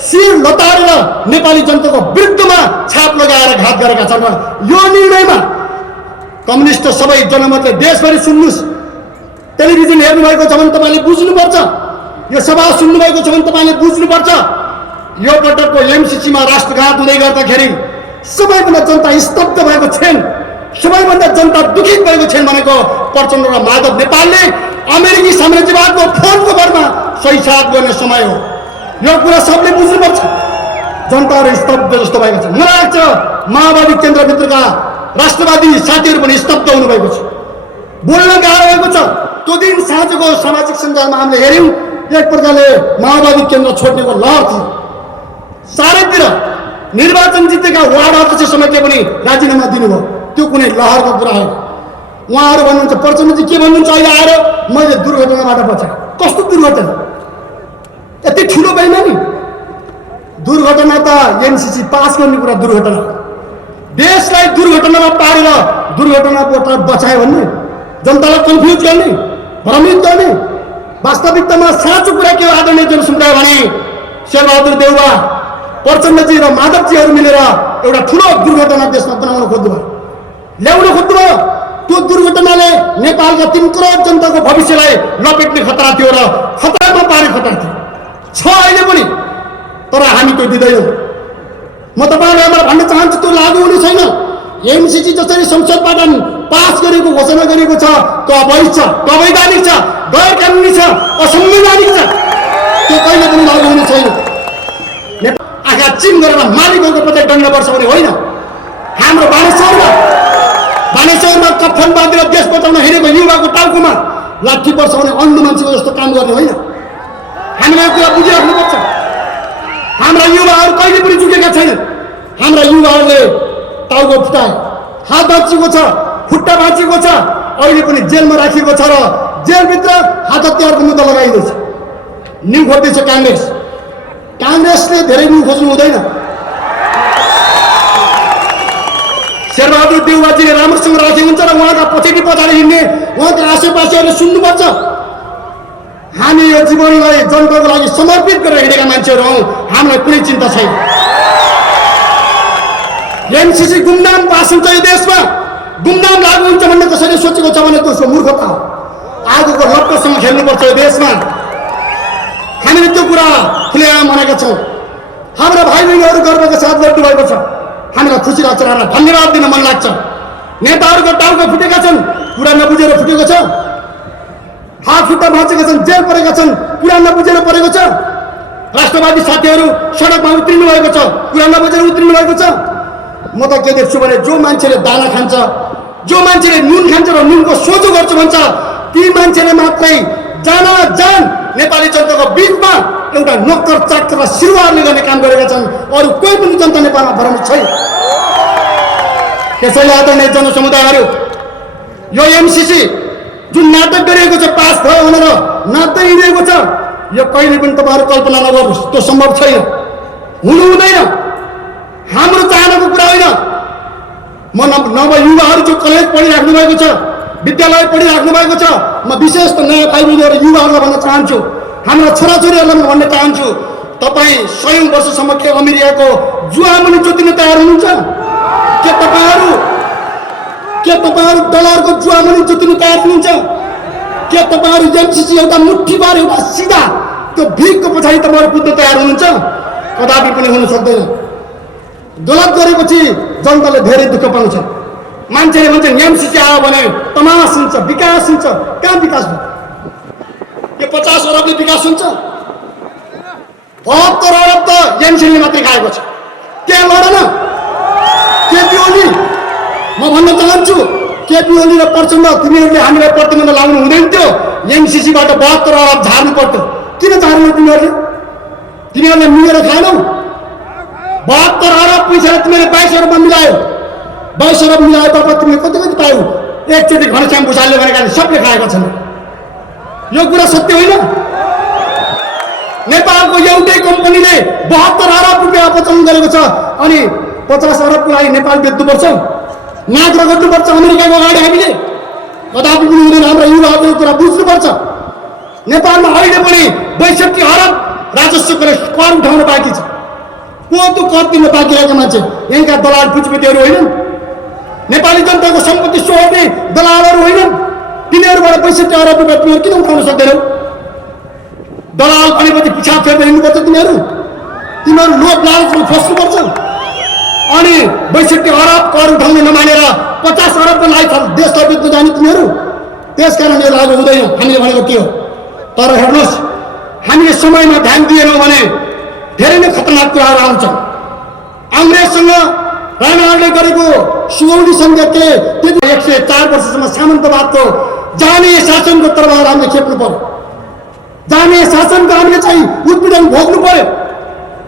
शिर लतारेर नेपाली जनताको विरुद्धमा छाप लगाएर घात गरेका छन्। यो निर्णयमा कम्युनिस्ट सबै जनमतले देशभरि सुन्नुहोस्। टेलिभिजन हेर्नुभएको छ भने तपाईँले बुझ्नुपर्छ। यो सभा सुन्नुभएको छ भने तपाईँले बुझ्नुपर्छ। यो पटकको एमसिसीमा राष्ट्रघात हुँदै गर्दाखेरि सबैभन्दा जनता स्तब्ध भएको छैन, सबैभन्दा जनता दुखित भएको छैन भनेको प्रचण्ड र माधव नेपालले अमेरिकी साम्राज्यवादको फोनको भरमा सही साथ गर्ने समय हो। यो कुरा सबले बुझ्नुपर्छ। जनताहरू स्तब्ध जस्तो भएको छ। मलाई लाग्छ माओवादी केन्द्रभित्रका राष्ट्रवादी साथीहरू पनि स्तब्ध हुनुभएको छ, बोल्न गाह्रो भएको छ। त्यो दिन साँझको सामाजिक सञ्जालमा हामीले हेऱ्यौँ, एक प्रकारले माओवादी केन्द्र छोड्नेको लहर थियो। चारैतिर निर्वाचन जितेका वार्ड अध्यक्ष समेतले पनि राजीनामा दिनुभयो। त्यो कुनै लहरको कुरा होइन। उहाँहरू भन्नुहुन्छ, प्रचण्डजी के भन्नुहुन्छ अहिले आएर, मैले दुर्घटनाबाट बचाएँ। कस्तो दुर्घटना? यति ठुलो बेइमानी। दुर्घटना त एमसिसी पास गर्ने कुरा दुर्घटना। देशलाई दुर्घटनामा पारेर दुर्घटनाबाट बचायो भन्ने, जनतालाई कन्फ्युज गर्ने, भ्रमित गर्ने। वास्तविकतामा साँचो कुरा के हो आदरणीय जनसमुदाय भने शेरबहादुर देउवा, प्रचण्डजी र माधवजीहरू मिलेर एउटा ठुलो दुर्घटना देशमा बनाउन खोज्नुभयो, ल्याउन खोज्नुभयो। त्यो दुर्घटनाले नेपालका 3 करोड जनताको भविष्यलाई लपेट्ने खतरा थियो र खतरामा पारे खतरा थियो, छ अहिले पनि। तर हामी त्यो दिँदैनौँ। म तपाईँहरूलाई भन्न चाहन्छु, त्यो लागू हुने छैन। एमसिसी जसरी संसदबाट पास गरेको घोषणा गरेको छ त्यो अवैध छ, अवैधानिक छ, गैर कानुनी छ, असंवैधानिक छ। त्यो कहिले पनि लागू हुने छैन। आँखा चिम गरेर मालिकहरूको प्रत्येक दण्ड पर्छ भने होइन। हाम्रो बानेश्वरमा कफन बाँधेर देश बचाउन हिँडेको युवाको टाउकोमा लाठी पर्छ भने अन्धो मान्छेको जस्तो काम गर्ने होइन। हामीले यो कुरा बुझिराख्नुपर्छ। हाम्रा युवाहरू कहिले पनि चुकेका छैनन्। हाम्रा युवाहरूले टाउको फुटाए, हात भाँचिएको छ, खुट्टा भाँचिएको छ, अहिले पनि जेलमा राखिएको छ र जेलभित्र हात हतियारको मुद्दा लगाइँदैछ। न्यु खोज्दैछ काङ्ग्रेस। काङ्ग्रेसले धेरै न्यु खोज्नु हुँदैन। शेरबहादुर देउवाजीले राम्रोसँग राखेको हुन्छ र उहाँका पछाडि हिँड्ने उहाँका आसेपासेहरूले सुन्नुपर्छ। हामी यो जीवनलाई जनताको लागि समर्पित गरेर हिँडेका मान्छेहरू हौँ। हामीलाई कुनै चिन्ता छैन। एमसिसी गुमनाम पास हुन्छ यो देशमा, गुमनाम लागू हुन्छ भन्ने कसैले सोचेको छ भने त्यसको मूर्खता हो। आगोको लप्टोसँग खेल्नुपर्छ यो देशमा। हामीले त्यो कुरा खुलेआम भनेका छौँ। हाम्रा भाइ बहिनीहरू गर्वका साथ लड्नु भएको छ। हामीलाई खुसी लाग्छ, हामीलाई धन्यवाद दिन मन लाग्छ। नेताहरूको टाउको फुटेका छन्, कुरा नबुझेर फुटेको छ। हात खुट्टा भाँचेका छन्, जेल परेका छन्, कुरा नबुझेर परेको छ। राष्ट्रवादी साथीहरू सडकमा उत्रिनु भएको छ, कुरा नबुझेर उत्रिनु भएको छ। म त के देख्छु भने जो मान्छेले दाना खान्छ, जो मान्छेले नुन खान्छ र नुनको सोझो गर्छु भन्छ, ती मान्छेले मात्रै जान नेपाली जनताको बिचमा एउटा नक्कर चाकर र सिरुवारले गर्ने काम गरेका छन्। अरू कोही पनि जनता नेपालमा भरौँ छैन। त्यसैले आदरणीय जनसमुदायहरू, यो एमसीसी जुन नाटक गरिएको छ पास भयो भनेर नाच्दै हिँडेको छ, यो कहिले पनि तपाईँहरू कल्पना नगर्नुहोस्, त्यो सम्भव छैन, हुनु हुँदैन। हाम्रो चाहनाको कुरा होइन। म नव युवाहरू जो कलेज पढिराख्नु भएको छ, विद्यालय पढिराख्नु भएको छ, म विशेष त नयाँ भाइ बहिनीहरू युवाहरूलाई भन्न चाहन्छु, हाम्रा छोराछोरीहरूलाई म भन्न चाहन्छु, तपाईँ 100 वर्षसम्म के अमेरिकाको जुवामुनि जोतिन तयार हुनुहुन्छ? के तपाईँहरू डलरको जुवामुनि जोतिन तयार हुनुहुन्छ? के तपाईँहरू एमसीसी एउटा मुठीभर एउटा सिधा त्यो भिखको पछाडि तपाईँहरू कुद्न तयार हुनुहुन्छ? कदापि पनि हुन सक्दैन। गलत गरेपछि जनताले धेरै दुःख पाउँछ। मान्छेले भन्छन् एमसीसी आयो भने तमास हुन्छ, विकास हुन्छ। कहाँ विकास भयो? यो 50 अरबले विकास हुन्छ? 72 अरब त एमसीले मात्रै खाएको छ। त्यहाँ लड न केपी ओली। म भन्न चाहन्छु, केपी ओली र प्रचण्ड तिमीहरूले हामीलाई प्रतिबन्ध लाग्नु हुँदैन थियो। एमसीसीबाट 72 अरब झार्नु पर्थ्यो। किन झार्नु? तिमीहरूले मिलेर खाएनौ। 72 अरब पैसा तिमीले 22 अरबमा मिलायो। 22 अरब मिलाए बापत तिमीले कति पायौ? एकचोटि घनश्याम भुषालले भनेका सबले खाएका छन्। यो कुरा सत्य होइन। नेपालको एउटै कम्पनीले 72 अरब रुपियाँ अपचलन गरेको छ, अनि 50 अरबको लागि नेपाल बेच्नुपर्छ, नाक रगड्नुपर्छ अमेरिकाको अगाडि। हामीले कदापि पनि हुँदैन। हाम्रा युवाहरूले कुरा बुझ्नुपर्छ। नेपालमा अहिले पनि 62 अरब राजस्वको कर उठाउन बाँकी छ। को त्यो कर तिर्न बाँकी रहेका मान्छे यहाँका दलाल पुँजीपतिहरू होइनन्। नेपाली जनताको सम्पत्ति सोहोर्ने दलालहरू होइनन्। तिनीहरूबाट 62 अरब रुपियाँ तिमीहरू किन उठाउन सक्दैनौ? दलाल भनेपछि पिछाड फेर्दै हिँड्नुपर्छ। तिमीहरू लोभ लालचमा फस्नुपर्छ। अनि 62 अरब कर उठाउन नमानेर 50 अरबको लागि देशलाई बेच्न जाने तिमीहरू। त्यसकारण यो लागू हुँदैन। हामीले भनेको के हो? तर हेर्नुहोस्, हामीले समयमा ध्यान दिएनौँ भने धेरै नै खतरनाक कुराहरू आउँछन्। अङ्ग्रेजसँग राणाहरूले गरेको सुगौली सम्झौताले त्यति 104 वर्षसम्म सामन्तवादको जाने शासनको तरबार हामीले खेप्नु पर्यो। जाने शासनको हामीले चाहिँ उत्पीडन भोग्नु पर्यो।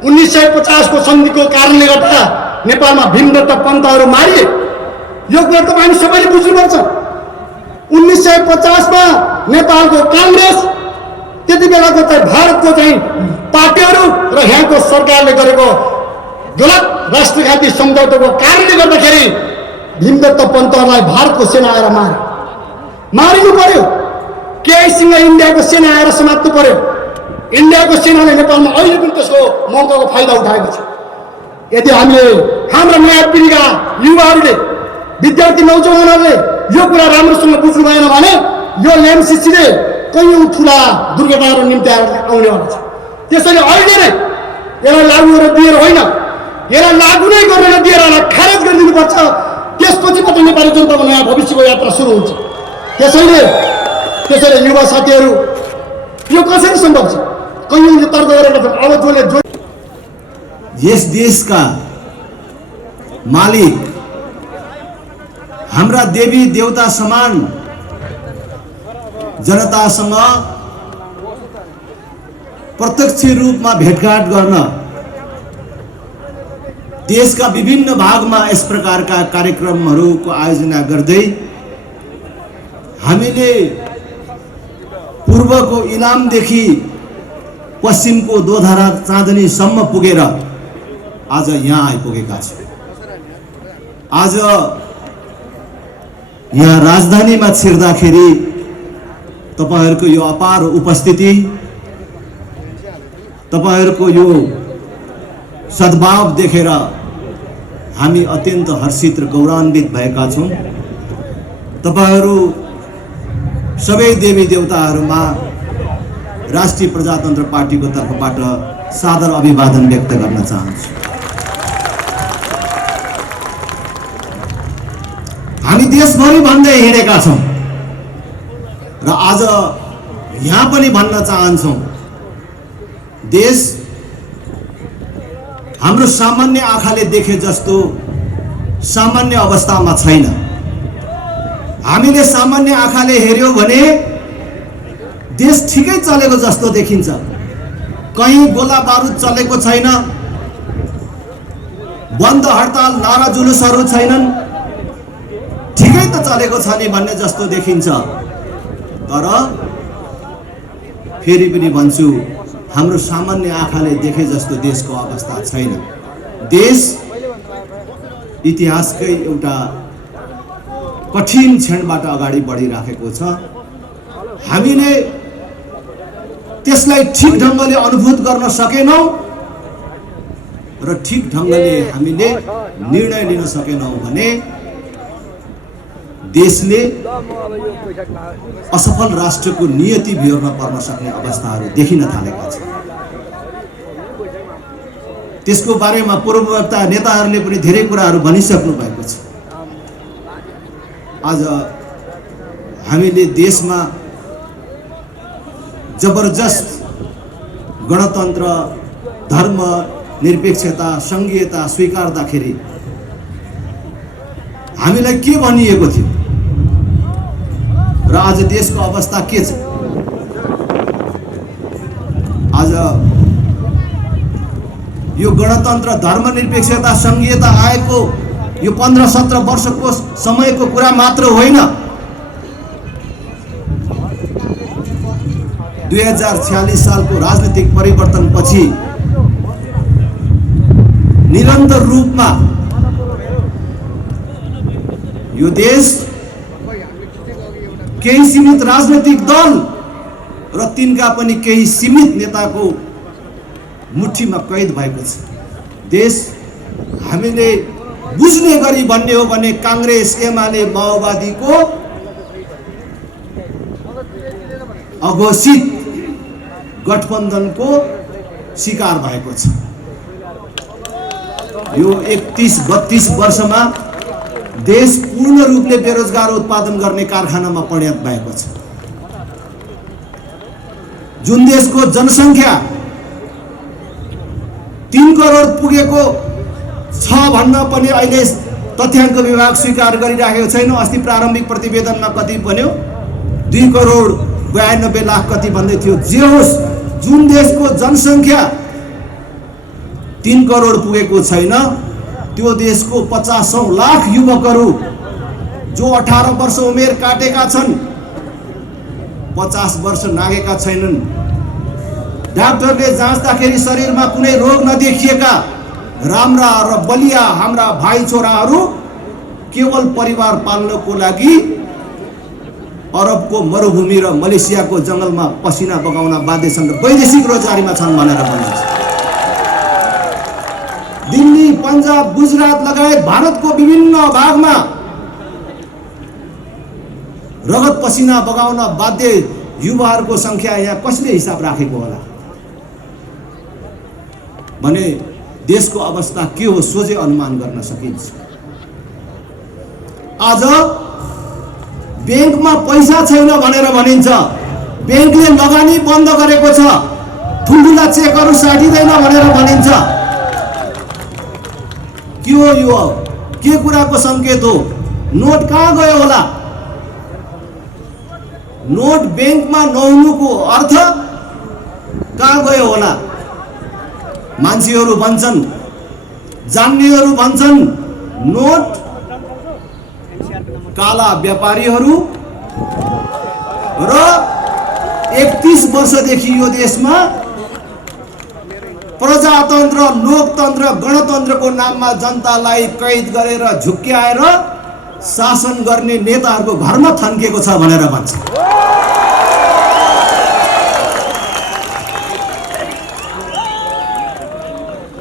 1950 को सन्धिको कारणले गर्दा नेपालमा भीमदत्त पन्तहरू मारिए। यो कुरा तपाईँ सबैले बुझ्नुपर्छ। 1950 मा नेपालको काङ्ग्रेस, त्यति बेलाको चाहिँ भारतको चाहिँ पार्टीहरू र यहाँको सरकारले गरेको गलत राष्ट्रघाती सम्झौताको कारणले गर्दाखेरि भीमदत्त पन्तहरूलाई भारतको सेना आएर मारिनु पर्यो। केहीसँग इन्डियाको सेना आएर समात्नु पर्यो। इन्डियाको सेनाले नेपालमा अहिले पनि त्यसको मौकाको फाइदा उठाएको छ। यदि हामीले हाम्रा नयाँ पिँढीका युवाहरूले, विद्यार्थी नौजवानहरूले यो कुरा राम्रोसँग बुझ्नु भएन भने यो एमसीसीले कैयौँ ठुला दुर्घटनाहरू निम्ति आउनेवाला छ। त्यसैले अहिले नै यसलाई लागू गरेर दिएर होइन, यसलाई लागू नै गरेर दिएर यसलाई खारेज गरिदिनुपर्छ। त्यसपछि मात्रै नेपाली जनताको नयाँ भविष्यको यात्रा सुरु हुन्छ। त्यसैले युवा साथीहरू, यो कसरी सम्भव छ? कैयौँले तर्क गरेका छन्। अब जसले यस देशका मालिक, हाम्रा देवी देवता समान जनतासँग प्रत्यक्ष रूपमा भेटघाट गर्न देशका विभिन्न भागमा यस प्रकारका कार्यक्रमहरूको आयोजना गर्दै हामीले पूर्वको इलामदेखि पश्चिमको दोधारा चाँदनीसम्म पुगेर आज यहाँ आइपुगेका छौँ। आज यहाँ राजधानीमा छिर्दाखेरि तपाईहरुको यो अपार उपस्थिति, तपाईहरुको यो सद्भाव देखेर हामी अत्यन्त हर्षित र गौरवान्वित भएका छौँ। तपाईहरु सबै देवी देवताहरूमा राष्ट्रिय प्रजातन्त्र पार्टीको तर्फबाट सादर अभिवादन व्यक्त गर्न चाहन्छु। हामी देशभरि भन्दै हिँडेका छौँ र आज यहाँ पनि भन्न चाहन्छौँ, देश हाम्रो सामान्य आँखाले देखे जस्तो सामान्य अवस्थामा छैन। हामीले सामान्य आँखाले हेर्यो भने देश ठिकै चलेको जस्तो देखिन्छ। कहीँ गोला बारुद चलेको छैन, बन्द हडताल नारा जुलुसहरू छैनन्, ठिकै त चलेको छ नि भन्ने जस्तो देखिन्छ। तर फेरि पनि भन्छु, हाम्रो सामान्य आँखाले देखे जस्तो देशको अवस्था छैन। देश इतिहासकै एउटा कठिन क्षणबाट अगाडि बढिराखेको छ। हामीले त्यसलाई ठिक ढङ्गले अनुभूत गर्न सकेनौँ र ठिक ढङ्गले हामीले निर्णय लिन सकेनौँ भने देशले असफल राष्ट्रको नियति बिहोर्न पर्न सक्ने अवस्थाहरू देखिन थालेका छन्। त्यसको बारेमा पूर्ववक्ता नेताहरूले पनि धेरै कुराहरू भनिसक्नु भएको छ। आज हामीले देशमा जबरजस्त गणतन्त्र, धर्म निरपेक्षता, सङ्घीयता स्वीकार्दाखेरि हामीलाई के भनिएको थियो र आज देशको अवस्था के छ? आज यो गणतन्त्र, धर्मनिरपेक्षता, सङ्घीयता आएको यो 15-17 वर्षको समयको कुरा मात्र होइन। 2046 सालको राजनीतिक परिवर्तनपछि निरन्तर रूपमा यो देश केही सीमित राजनीतिक दल र तिनका पनि केही सीमित नेताको मुठीमा कैद भएको छ। देश हामीले बुझ्ने गरी भन्ने हो भने कांग्रेस, एमाले, माओवादीको अघोषित गठबन्धनको शिकार भएको छ। यो 31-32 वर्षमा देश पूर्ण रूपले बेरोजगार उत्पादन गर्ने कारखानामा परिणत भएको छ। जुन देशको जनसङ्ख्या 3 करोड पुगेको छ भन्न पनि अहिले तथ्याङ्क विभाग स्वीकार गरिराखेको छैन। अस्ति प्रारम्भिक प्रतिवेदनमा कति बन्यो? 2 करोड 92 लाख कति भन्दै थियो। जे होस्, जुन देशको जनसङ्ख्या 3 करोड पुगेको छैन, त्यो देशको 50 लाख युवकहरू जो 18 वर्ष उमेर काटेका छन्, 50 वर्ष नागेका छैनन्, डाक्टरले जाँच्दाखेरि शरीरमा कुनै रोग नदेखिएका राम्रा र बलिया हाम्रा भाइ छोराहरू केवल परिवार पाल्नको लागि अरबको मरुभूमि र मलेसियाको जङ्गलमा पसिना बगाउन बाध्य छन्, वैदेशिक रोजगारीमा छन् भनेर भनिन्छ। दिल्ली, पन्जाब, गुजरात लगायत भारतको विभिन्न भागमा रगत पसिना बगाउन बाध्य युवाहरूको संख्या यहाँ कसले हिसाब राखेको होला भने देशको अवस्था के हो सोझै अनुमान गर्न सकिन्छ। आज ब्याङ्कमा पैसा छैन भनेर भनिन्छ, ब्याङ्कले लगानी बन्द गरेको छ, ठुल्ठुला चेकहरू साटिँदैन भनेर भनिन्छ। के हो यो? के कुराको संकेत हो? नोट कहाँ गयो होला? नोट ब्याङ्कमा नहुनुको अर्थ कहाँ गयो होला? मान्छेहरू भन्छन्, जान्नेहरू भन्छन्, नोट काला व्यापारीहरू र 31 वर्षदेखि यो देशमा प्रजातन्त्र, लोकतन्त्र, गणतन्त्रको नाममा जनतालाई कैद गरेर झुक्क्याएर शासन गर्ने नेताहरूको घरमा थन्किएको छ भनेर भन्छ।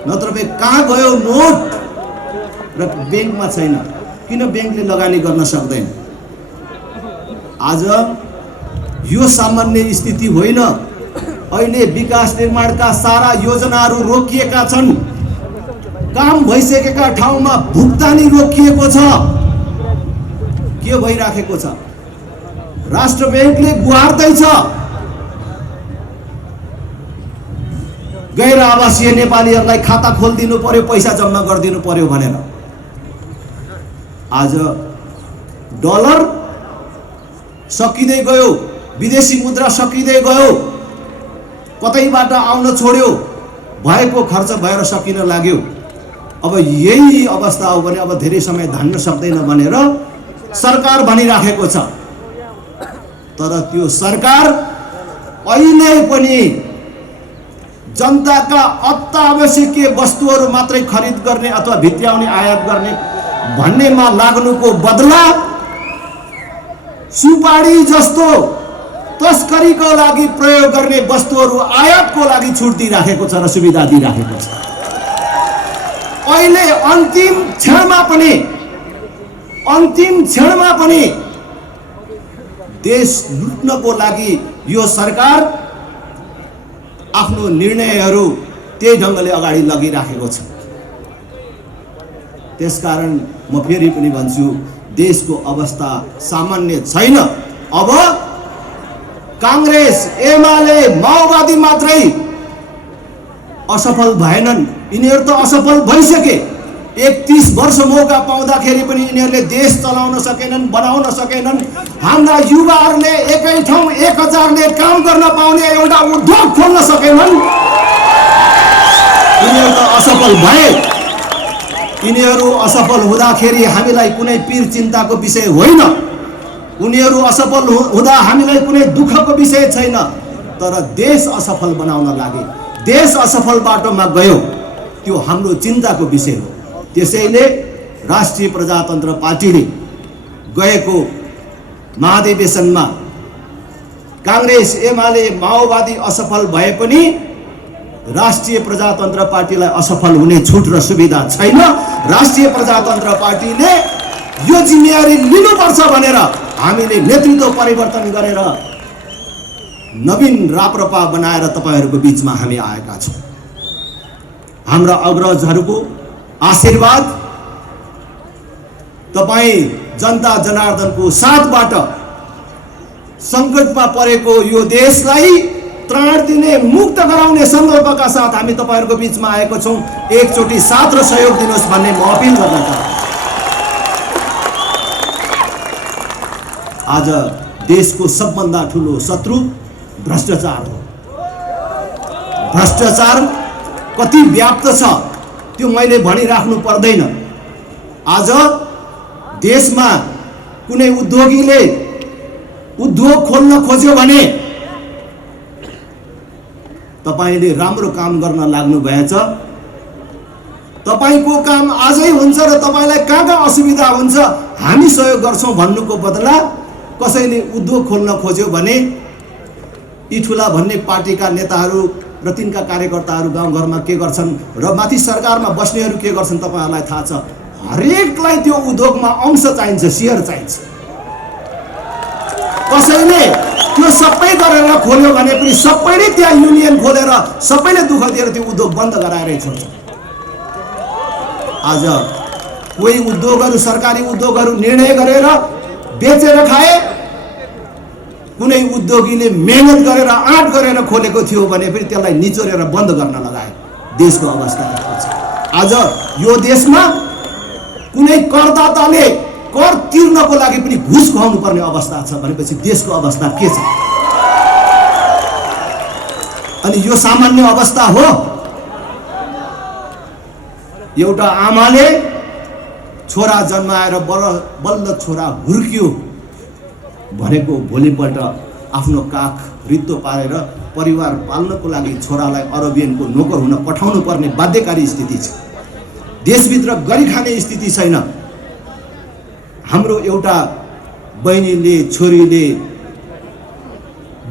नत्र भए कहाँ गयो नोट? र ब्याङ्कमा छैन। किन ब्याङ्कले लगानी गर्न सक्दैन? आज यो सामान्य स्थिति होइन। अहिले विकास निर्माणका सारा योजनाहरू रोकिएका छन्। काम भइसकेका ठाउँमा भुक्तानी रोकिएको छ। के भइराखेको छ? राष्ट्र ब्याङ्कले गुहार्दैछ गैर आवासीय नेपालीहरूलाई खाता खोलिदिनु पर्यो, पैसा जम्मा गरिदिनु पर्यो भनेर। आज डलर सकिँदै गयो, विदेशी मुद्रा सकिँदै गयो, कतैबाट आउन छोड्यो, भएको खर्च भएर सकिन लाग्यो। अब यही अवस्था हो भने अब धेरै समय धान्न सक्दैन भनेर सरकार भनिराखेको छ। तर त्यो सरकार अहिले पनि जनताका अत्यावश्यकीय वस्तुहरू मात्रै खरिद गर्ने अथवा भित्र्याउने आयात गर्ने भन्नेमा लाग्नुको बदला सुपारी जस्तो तस्करीको लागि प्रयोग गर्ने वस्तुहरू आयातको लागि छुट दिइराखेको छ र सुविधा दिइराखेको छ। अहिले अन्तिम क्षणमा पनि देश लुट्नको लागि यो सरकार आफ्नो निर्णयहरू त्यही ढङ्गले अगाडि लगिराखेको छ। त्यसकारण म फेरि पनि भन्छु, देशको अवस्था सामान्य छैन। अब कांग्रेस, एमाले, माओवादी मात्रै असफल भएनन्, यिनीहरू त असफल भइसके। 31 वर्ष मौका पाउँदाखेरि पनि यिनीहरूले देश चलाउन सकेनन्, बनाउन सकेनन्। हाम्रा युवाहरूले एकै ठाउँ 1000ले काम गर्न पाउने एउटा उद्योग खोल्न सकेनन्। यिनीहरू त असफल भए। यिनीहरू असफल हुँदाखेरि हामीलाई कुनै पीर चिन्ताको विषय होइन, उनीहरू असफल हुँदा हामीलाई कुनै दुःखको विषय छैन। तर देश असफल बनाउन लागे, देश असफल बाटोमा गयो, त्यो हाम्रो चिन्ताको विषय हो। त्यसैले राष्ट्रिय प्रजातन्त्र पार्टीले गएको महाधिवेशनमा कांग्रेस, एमाले, माओवादी असफल भए पनि राष्ट्रिय प्रजातन्त्र पार्टीलाई असफल हुने छुट र सुविधा छैन। राष्ट्रिय प्रजातन्त्र पार्टीले यो जिम्मेवारी लिनुपर्छ भनेर हामीले नेतृत्व परिवर्तन गरेर नवीन राप्रपा बनाएर तपाईहरूको बीचमा हामी आएका छौँ। हाम्रा अग्रजहरूको आशीर्वाद, तपाईँ जनता जनार्दनको साथबाट सङ्कटमा परेको यो देशलाई त्राण दिने, मुक्त गराउने सङ्कल्पका साथ हामी तपाईहरूको बीचमा आएको छौँ। एकचोटि साथ र सहयोग दिनुहोस् भन्ने म अपिल गर्न चाहन्छु। आज देशको सबभन्दा ठुलो शत्रु भ्रष्टाचार हो। भ्रष्टाचार कति व्याप्त छ त्यो मैले भनिराख्नु पर्दैन। आज देशमा कुनै उद्योगीले उद्योग खोल्न खोज्यो भने तपाईले राम्रो काम गर्न लाग्नु भएछ, तपाईको काम आजै हुन्छ र तपाईलाई कहाँ असुविधा हुन्छ हामी सहयोग गर्छौं भन्नुको बदला कसैले उद्योग खोल्न खोज्यो भने यी ठुला भन्ने पार्टीका नेताहरू र तिनका कार्यकर्ताहरू गाउँघरमा के गर्छन् र माथि सरकारमा बस्नेहरू के गर्छन् तपाईहरुलाई थाहा छ। हरेकलाई त्यो उद्योगमा अंश चाहिन्छ, शेयर चाहिन्छ। कसैले त्यो सबै गरेर खोल्यो भने पनि सबैले त्यहाँ युनियन खोलेर सबैले दुःख दिएर त्यो उद्योग बन्द गराएरै छोड्छ। आज कोही उद्योगहरू, सरकारी उद्योगहरू निर्णय गरेर बेचेर खाए, कुनै उद्योगीले मेहनत गरेर आँट गरेर खोलेको थियो भने पनि त्यसलाई निचोरेर बन्द गर्न लगाए। देशको अवस्था छ। आज यो देशमा कुनै करदाताले कर तिर्नको लागि पनि घुस खुवाउनु पर्ने अवस्था छ भनेपछि देशको अवस्था के छ? अनि यो सामान्य अवस्था हो? एउटा आमाले छोरा जन्माएर बल्ल छोरा हुर्कियो भनेको भोलिपल्ट आफ्नो काख रित्तो पारेर परिवार पाल्नको लागि छोरालाई अरबियनको नोकर हुन पठाउनु पर्ने बाध्यकारी स्थिति छ। देशभित्र गरी खाने स्थिति छैन। हाम्रो एउटा बहिनीले, छोरीले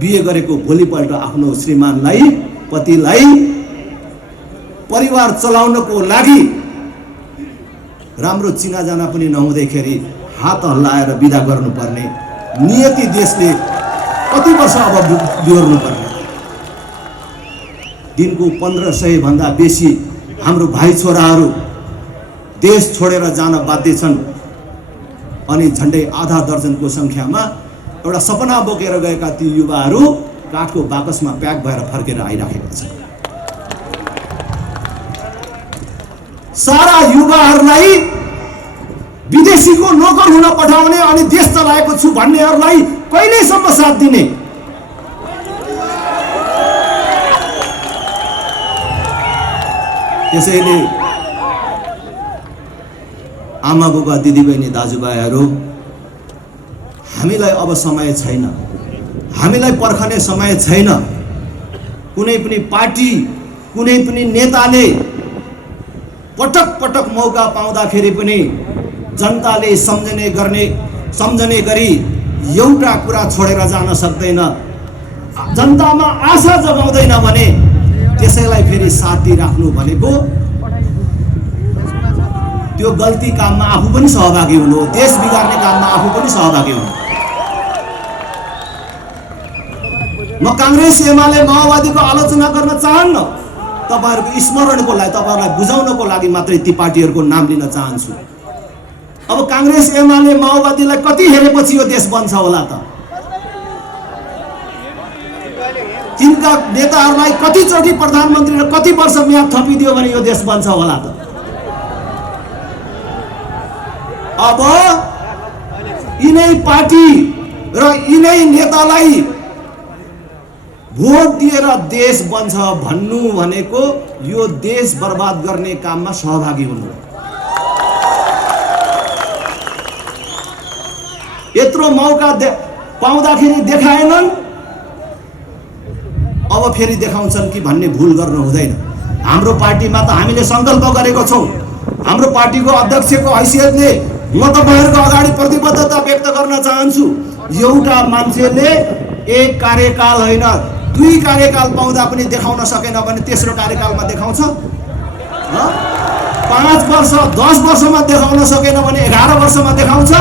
बिहे गरेको भोलिपल्ट आफ्नो श्रीमानलाई, पतिलाई परिवार चलाउनको लागि राम्रो चिनाजाना पनि नहुँदैखेरि हात हल्लाएर बिदा गर्नुपर्ने नियति देशले कति वर्ष अब बिहोर्नु पर्ने? दिनको 1500 भन्दा बेसी हाम्रो भाइ छोराहरू देश छोडेर जान बाध्य छन्। अनि झन्डै आधा दर्जनको संख्यामा एउटा सपना बोकेर गएका ती युवाहरू काठको बाकसमा प्याक भएर फर्केर आइराखेका छन्। सारा युवाहरूलाई विदेशीको नोकर हुन पठाउने अनि देश चलाएको छु भन्नेहरूलाई कहिलेसम्म साथ दिने? त्यसैले आमा बुबा दिदीबहिनी दाजुभाइहरू, हामीलाई अब समय छैन, हामीलाई पर्खने समय छैन। कुनै पनि पार्टी, कुनै पनि नेताले पटक पटक मौका पाउँदाखेरि पनि जनताले सम्झने गरी एउटा कुरा छोडेर जान सक्दैन। जनतामा आशा जगाउँदैन भने त्यसैलाई फेरि साथ दिइराख्नु भनेको त्यो गल्ती काममा आफू पनि सहभागी हुनु हो, देश बिगार्ने काममा आफू पनि सहभागी हुनु। म कांग्रेस एमाले माओवादीको आलोचना गर्न चाहन्न, तपाईहरुको स्मरणको लागि, तपाईहरुलाई बुझाउनको लागि मात्रै ती पार्टीहरुको नाम लिन चाहन्छु। अब कांग्रेस एमाले माओवादीलाई कति हेरेपछि यो देश बन्छ होला त? तिनका नेताहरूलाई कतिचोटि प्रधानमन्त्री र कति वर्ष म्याद थपिदियो भने यो देश बन्छ होला त? अब यिनै पार्टी र यिनै नेतालाई भोट दिएर देश बन्छ भन्नु भनेको यो देश बर्बाद गर्ने काममा सहभागी हुनु। यत्रो मौका पाउँदाखेरि देखाएनन्, अब फेरि देखाउँछन् कि भन्ने भूल गर्नु हुँदैन। हाम्रो पार्टीमा त हामीले संकल्प गरेको छौं। हाम्रो पार्टीको अध्यक्षको हैसियतले म तपाईहरुको अगाडि प्रतिबद्धता व्यक्त गर्न चाहन्छु। एउटा मान्छेले एक कार्यकाल होइन 2 कार्यकाल पाउँदा पनि देखाउन सकेन भने तेस्रो कार्यकालमा देखाउँछ? 5 वर्ष 10 वर्षमा देखाउन सकेन भने 11 वर्षमा देखाउँछ?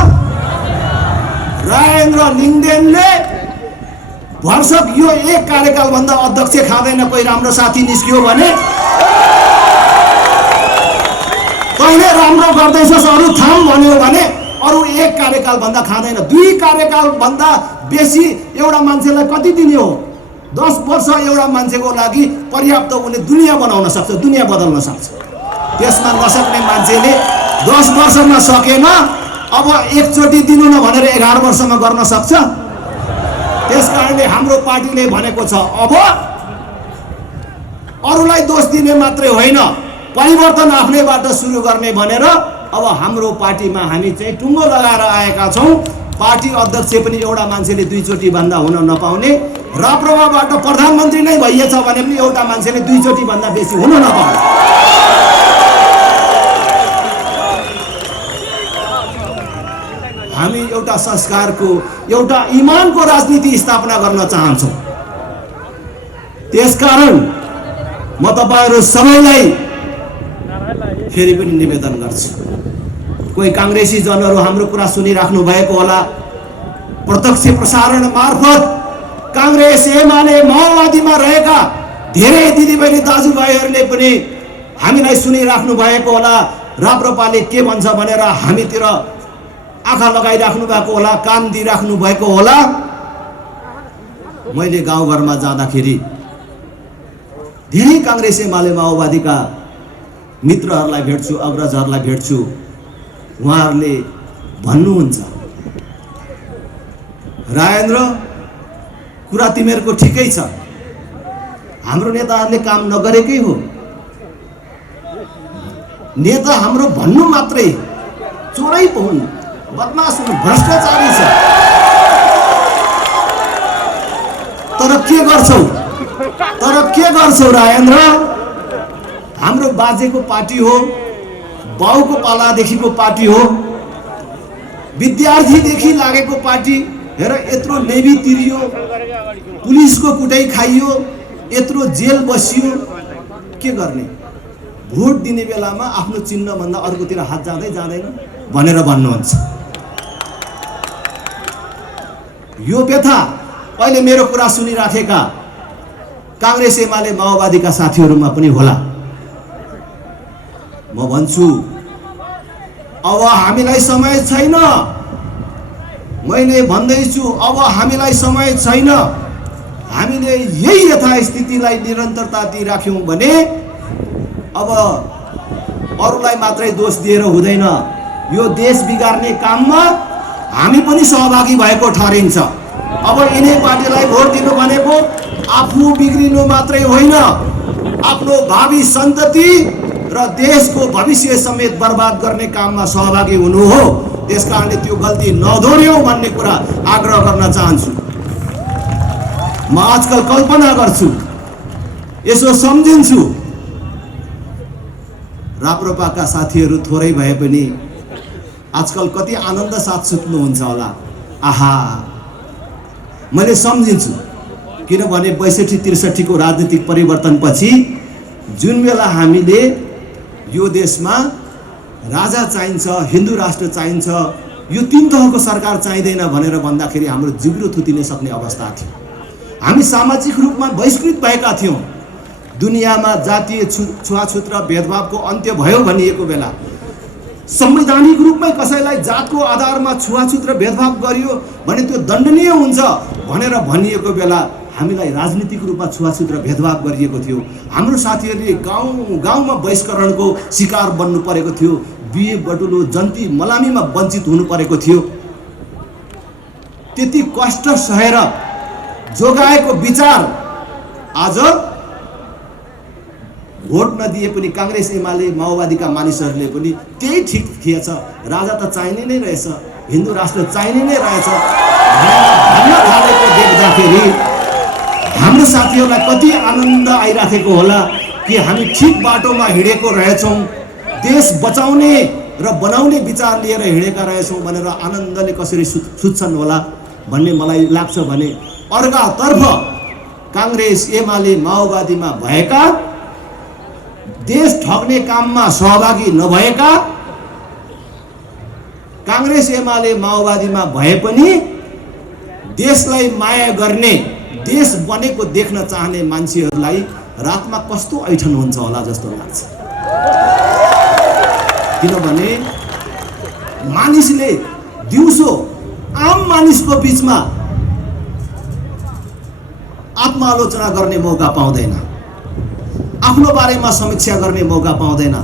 राजेन्द्र लिङ्गदेनले वर्षक यो एक कार्यकाल भन्दा अध्यक्ष खाँदैन कोही राम्रो साथी निस्कियो भने, तैले राम्रो गर्दैछस् अरु थाम भन्यो भने अरु एक कार्यकाल भन्दा खाँदैन। 2 कार्यकाल भन्दा बेसी एउटा मान्छेलाई कति दिने हो? 10 वर्ष एउटा मान्छेको लागि पर्याप्त हुने दुनिया बनाउन सक्छ, दुनिया बदल्न सक्छ। त्यसमा नसक्ने मान्छेले 10 वर्षमा सकेन, अब एकचोटि दिनु न भनेर 11 वर्षमा गर्न सक्छ? त्यसकारणले हाम्रो पार्टीले भनेको छ अब अरूलाई दोष दिने मात्रै होइन, परिवर्तन आफ्नैबाट सुरु गर्ने भनेर अब हाम्रो पार्टीमा हामी चाहिँ टुङ्गो लगाएर आएका छौं। पार्टी अध्यक्ष पनि एउटा मान्छेले 2 चोटि भन्दा हुन नपाउने, राप्रपाबाट प्रधानमन्त्री नै भइएछ भने पनि एउटा मान्छेले 2 चोटि भन्दा बेसी हुन नपाउने। हामी एउटा संस्कारको, एउटा इमानको राजनीति स्थापना गर्न चाहन्छौं। त्यसकारण म तपाईहरु सबैलाई फेरि पनि निवेदन गर्छु। कोही कांग्रेसी जनहरू हाम्रो कुरा सुनिराख्नु भएको होला, प्रत्यक्ष प्रसारण मार्फत कांग्रेस एमाले माओवादीमा रहेका धेरै दिदीबहिनी दाजुभाइहरूले पनि हामीलाई सुनिराख्नु भएको होला। राप्रपाले के भन्छ भनेर हामीतिर आँखा लगाइराख्नु भएको होला, कान दिइराख्नु भएको होला। मैले गाउँघरमा जाँदाखेरि धेरै कांग्रेस एमाले माओवादीका मित्रहरूलाई भेट्छु, अग्रजहरूलाई भेट्छु। उहाँहरूले भन्नुहुन्छ, राजेन्द्र कुरा तिमीहरूको ठिकै छ, हाम्रो नेताहरूले काम नगरेकै हो। नेता हाम्रो भन्नु मात्रै चोरै पो हुन्, बदमास हुन्, भ्रष्टाचारी छ। तर के गर्छौ राजेन्द्र? हाम्रो बाजेको पार्टी हो, बाउको पालादेखिको पार्टी हो, विद्यार्थीदेखि लागेको पार्टी। हेर यत्रो नेभी तिरियो, पुलिसको कुटाई खाइयो, यत्रो जेल बसियो, के गर्ने? भोट दिने बेलामा आफ्नो चिन्ह भन्दा अर्कोतिर हात जाँदैन भनेर भन्नुहुन्छ। यो व्यथा अहिले मेरो कुरा सुनिराखेका कांग्रेस एमाले माओवादीका साथीहरूमा पनि होला। म भन्छु अब हामीलाई समय छैन। मैले भन्दैछु अब हामीलाई समय छैन। हामीले यही यथास्थितिलाई निरन्तरता दिइराख्यौं भने अब अरूलाई मात्रै दोष दिएर हुँदैन। यो देश बिगार्ने काममा हामी पनि सहभागी भएको ठहरिन्छ। अब यिनै पार्टीलाई भोट दिनु भनेको आफू बिग्रिनु मात्रै होइन, आफ्नो भावी सन्तति र देशको भविष्य समेत बर्बाद गर्ने काममा सहभागी हुनु हो। त्यसकारणले त्यो गल्ती नदोहोर्याउँ भन्ने कुरा आग्रह गर्न चाहन्छु। म आजकल कल्पना गर्छु, यसो सम्झिन्छु, राप्रपाका साथीहरू थोरै भए पनि आजकल कति आनन्द साथ सुत्नुहुन्छ होला। आहा, मैले सम्झिन्छु, किनभने 62-63 को राजनीतिक परिवर्तनपछि जुन बेला हामीले यो देशमा राजा चाहिन्छ, हिन्दू राष्ट्र चाहिन्छ, यो 3 तहको सरकार चाहिँदैन भनेर भन्दाखेरि हाम्रो जिब्रो थुतिन सक्ने अवस्था थियो। हामी सामाजिक रूपमा बहिष्कृत भएका थियौँ। दुनियाँमा जातीय छुवाछुत र भेदभावको अन्त्य भयो भनिएको बेला, संवैधानिक रूपमै कसैलाई जातको आधारमा छुवाछुत र भेदभाव गरियो भने त्यो दण्डनीय हुन्छ भनेर भनिएको बेला हामीलाई राजनीतिक रूपमा छुवाछुत र भेदभाव गरिएको थियो। हाम्रो साथीहरूले गाउँ गाउँमा बहिष्करणको शिकार बन्नु परेको थियो। बिहे बटुलो जन्ती मलामीमा वञ्चित हुनु परेको थियो। त्यति कष्ट सहेर जोगाएको विचार आज भोट नदिए पनि कांग्रेस एमाले माओवादीका मानिसहरूले पनि त्यही ठिक थिएछ, राजा त चाहिने नै रहेछ, हिन्दू राष्ट्र चाहिने नै रहेछ भन्न थालेको देख्दाखेरि हाम्रो साथीहरूलाई कति आनन्द आइराखेको होला कि हामी ठिक बाटोमा हिँडेको रहेछौँ, देश बचाउने र बनाउने विचार लिएर हिँडेका रहेछौँ भनेर आनन्दले कसरी सुत्छन् होला भन्ने मलाई लाग्छ। भने अर्कातर्फ कांग्रेस एमाले माओवादीमा भएका, देश ठग्ने काममा सहभागी नभएका, कांग्रेस एमाले माओवादीमा भए पनि देशलाई माया गर्ने, देश बनेको देख्न चाहने मान्छेहरूलाई रातमा कस्तो ऐठन हुन्छ होला जस्तो लाग्छ। किनभने मानिसले दिउँसो आम मानिसको बीचमा आत्मालोचना गर्ने मौका पाउँदैन, आफ्नो बारेमा समीक्षा गर्ने मौका पाउँदैन।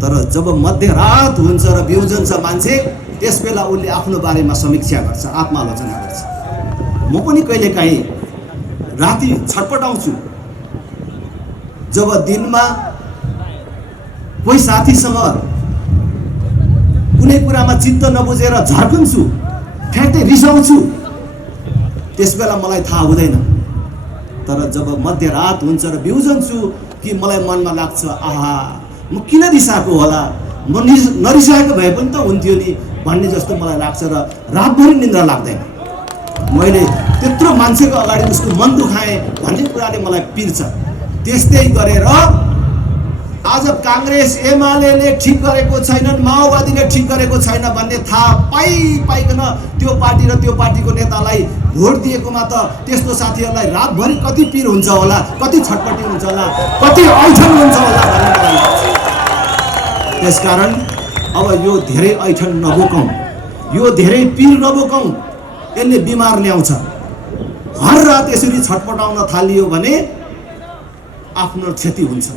तर जब मध्यरात हुन्छ र बिउजन्छ मान्छे, त्यसबेला उसले आफ्नो बारेमा समीक्षा गर्छ, आत्मालोचना गर्छ। म पनि कहिलेकाहीँ राति छटपटाउँछु जब दिनमा कोही साथीसँग कुनै कुरामा चित्त नबुझेर झर्कन्छु, ठ्याक्कै रिसाउँछु, त्यसबेला मलाई थाहा हुँदैन। तर जब मध्यरात हुन्छ र बिउजन्छु कि मलाई मनमा लाग्छ, आहा म किन रिसाएको होला, म नरिसाएको भए पनि त हुन्थ्यो नि भन्ने जस्तो मलाई लाग्छ र रातभरि निन्द्रा लाग्दैन। मैले त्यत्रो मान्छेको अगाडि उसको मन दुखाएँ भन्ने कुराले मलाई पिर्छ। त्यस्तै गरेर आज कांग्रेस एमाले ठीक गरेको छैनन्, माओवादीले ठीक गरेको छैन भन्ने थाहा पाइकन त्यो पार्टी र त्यो पार्टीको नेतालाई भोट दिएकोमा त त्यस्तो साथीहरूलाई रातभरि कति पिर हुन्छ होला, कति छटपटी हुन्छ होला, कति ऐठन हुन्छ होला भन्ने मलाई लाग्छ। त्यसकारण अब यो धेरै ऐठन नबोकौँ, यो धेरै पिर नबोकौँ, यसले बिमार ल्याउँछ। हर रात यसरी छटपटाउन थालियो भने आफ्नो क्षति हुन्छ।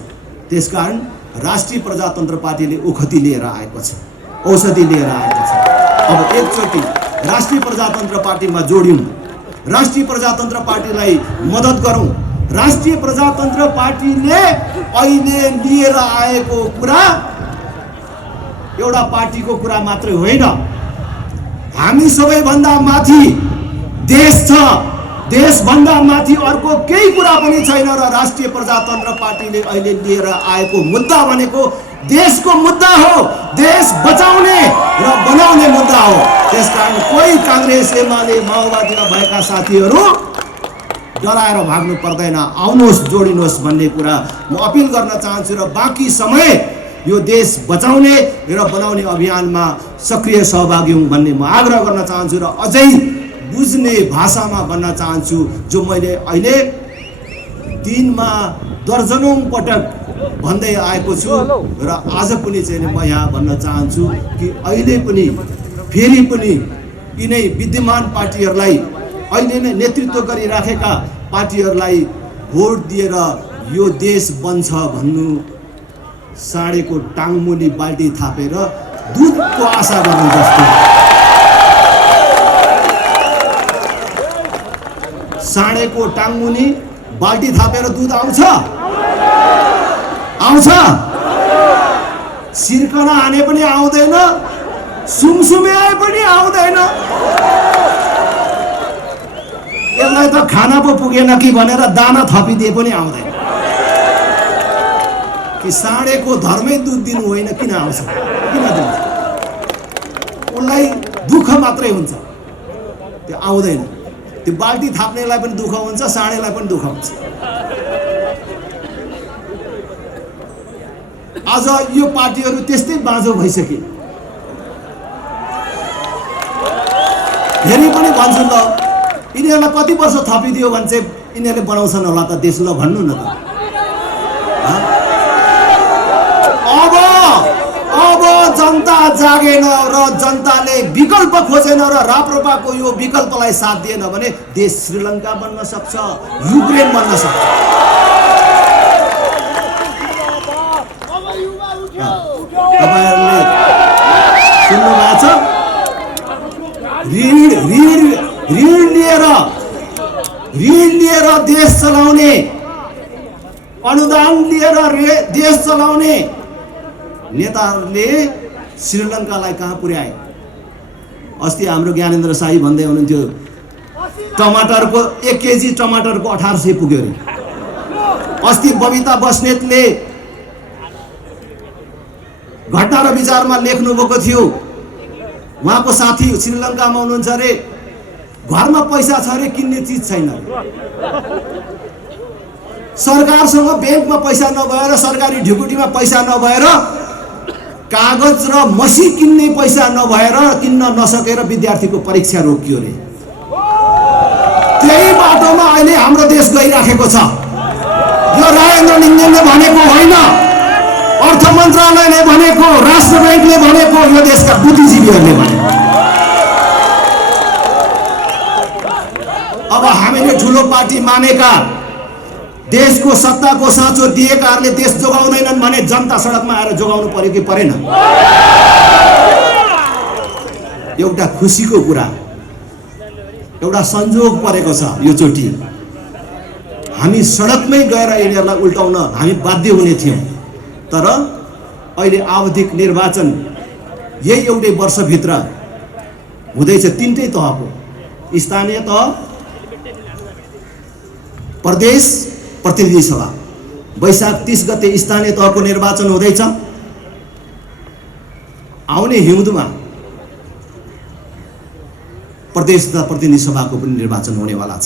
त्यसकारण राष्ट्रिय प्रजातन्त्र पार्टीले ओखती लिएर आएको छ, औषधि लिएर आएको छ। अब एकचोटि राष्ट्रिय प्रजातन्त्र पार्टीमा जोड्यौँ, राष्ट्रिय प्रजातन्त्र पार्टीलाई मद्दत गरौँ। राष्ट्रिय प्रजातन्त्र पार्टीले अहिले लिएर आएको कुरा एउटा पार्टीको कुरा मात्रै होइन, हामी सबैभन्दा माथि देश छ, देशभन्दा माथि अर्को केही कुरा पनि छैन। र राष्ट्रिय प्रजातन्त्र पार्टीले अहिले लिएर आएको मुद्दा भनेको देशको मुद्दा हो, देश बचाउने र बनाउने मुद्दा हो। त्यसकारण कोही कांग्रेस एमाले माओवादीमा भएका साथीहरू डराएर भाग्नु पर्दैन, आउनुहोस् जोडिनुहोस् भन्ने कुरा म अपिल गर्न चाहन्छु। र बाँकी समय यो देश बचाउने र बनाउने अभियानमा सक्रिय सहभागी हुँ भन्ने म आग्रह गर्न चाहन्छु। र अझै बुझ्ने भाषामा भन्न चाहन्छु, जो मैले अहिले दिनमा दर्जनौं पटक भन्दै आएको छु र आज पनि चाहिँ म यहाँ भन्न चाहन्छु कि अहिले पनि फेरि पनि यिनै विद्यमान पार्टीहरूलाई, अहिले नै नेतृत्व गरिराखेका पार्टीहरूलाई भोट दिएर यो देश बन्छ भन्नु साँडेको टाङमुनि बाल्टी थापेर दुधको आशा गर्नु जस्तो। साँडेको टाङमुनि बाल्टी थापेर दुध आउँछ? आउँछ? सिर्कना हाने पनि आउँदैन, सुमसुमे आए पनि आउँदैन। यसलाई त खाना पो पुगेन कि भनेर दाना थपिदिए पनि आउँदैन। कि साँडेको धर्मै दुध दिनु होइन, किन आउँछ? किन दिन्छ? उसलाई दुःख मात्रै हुन्छ, त्यो आउँदैन। त्यो बाल्टी थाप्नेलाई पनि दुःख हुन्छ, साँडेलाई पनि दुःख हुन्छ। आज यो पार्टीहरू त्यस्तै बाँझो भइसके। फेरि पनि भन्छु ल, यिनीहरूलाई कति वर्ष थपिदियो भने चाहिँ यिनीहरूले बनाउँछन् होला त देश, ल भन्नु न त। अब जनता जागेन र जनताले विकल्प खोजेन र राप्रपाको यो विकल्पलाई साथ दिएन भने देश श्रीलङ्का बन्न सक्छ, युक्रेन बन्न सक्छ। तपाईँहरूले सुन्नु भएको छ? ऋण लिएर देश चलाउने, अनुदान लिएर देश चलाउने नेताहरूले श्रीलङ्कालाई कहाँ पुर्याए? अस्ति हाम्रो ज्ञानेन्द्र शाही भन्दै हुनुहुन्थ्यो, टमाटरको 1 केजी टमाटरको 1800 पुग्यो अरे। अस्ति बबिता बस्नेतले घटना र विचारमा लेख्नु भएको थियो, उहाँको साथी श्रीलङ्कामा हुनुहुन्छ अरे, घरमा पैसा छ अरे किन्ने चिज छैन। सरकारसँग ब्याङ्कमा पैसा नभएर, सरकारी ढिकुटीमा पैसा नभएर, कागज र मसी किन्ने पैसा नभएर, किन्न नसकेर विद्यार्थीको परीक्षा रोकियो रे। त्यही बाटोमा अहिले हाम्रो देश गइराखेको छ। यो राजेन्द्र लिङ्गदेनले भनेको होइन, अर्थ मन्त्रालयले भनेको, राष्ट्र ब्याङ्कले भनेको, यो देशका बुद्धिजीवीहरूले भनेको। अब हामीले ठुलो पार्टी मानेका, देशको सत्ताको साँचो दिएकाहरूले देश जोगाउँदैनन् भने जनता सडकमा आएर जोगाउनु पर्यो कि परेन? एउटा खुसीको कुरा, एउटा संजोग परेको छ यो चोटि। हामी सडकमै गएर यिनीहरूलाई उल्टाउन हामी बाध्य हुने थियौँ, तर अहिले आवधिक निर्वाचन यही एउटै वर्षभित्र हुँदैछ। 3टै तहको, स्थानीय तह, प्रदेश, प्रतिनिधि सभा। वैशाख 30 गते स्थानीय तहको निर्वाचन हुँदैछ। आउने हिउँदमा प्रदेश तथा प्रतिनिधि सभाको पनि निर्वाचन हुनेवाला छ।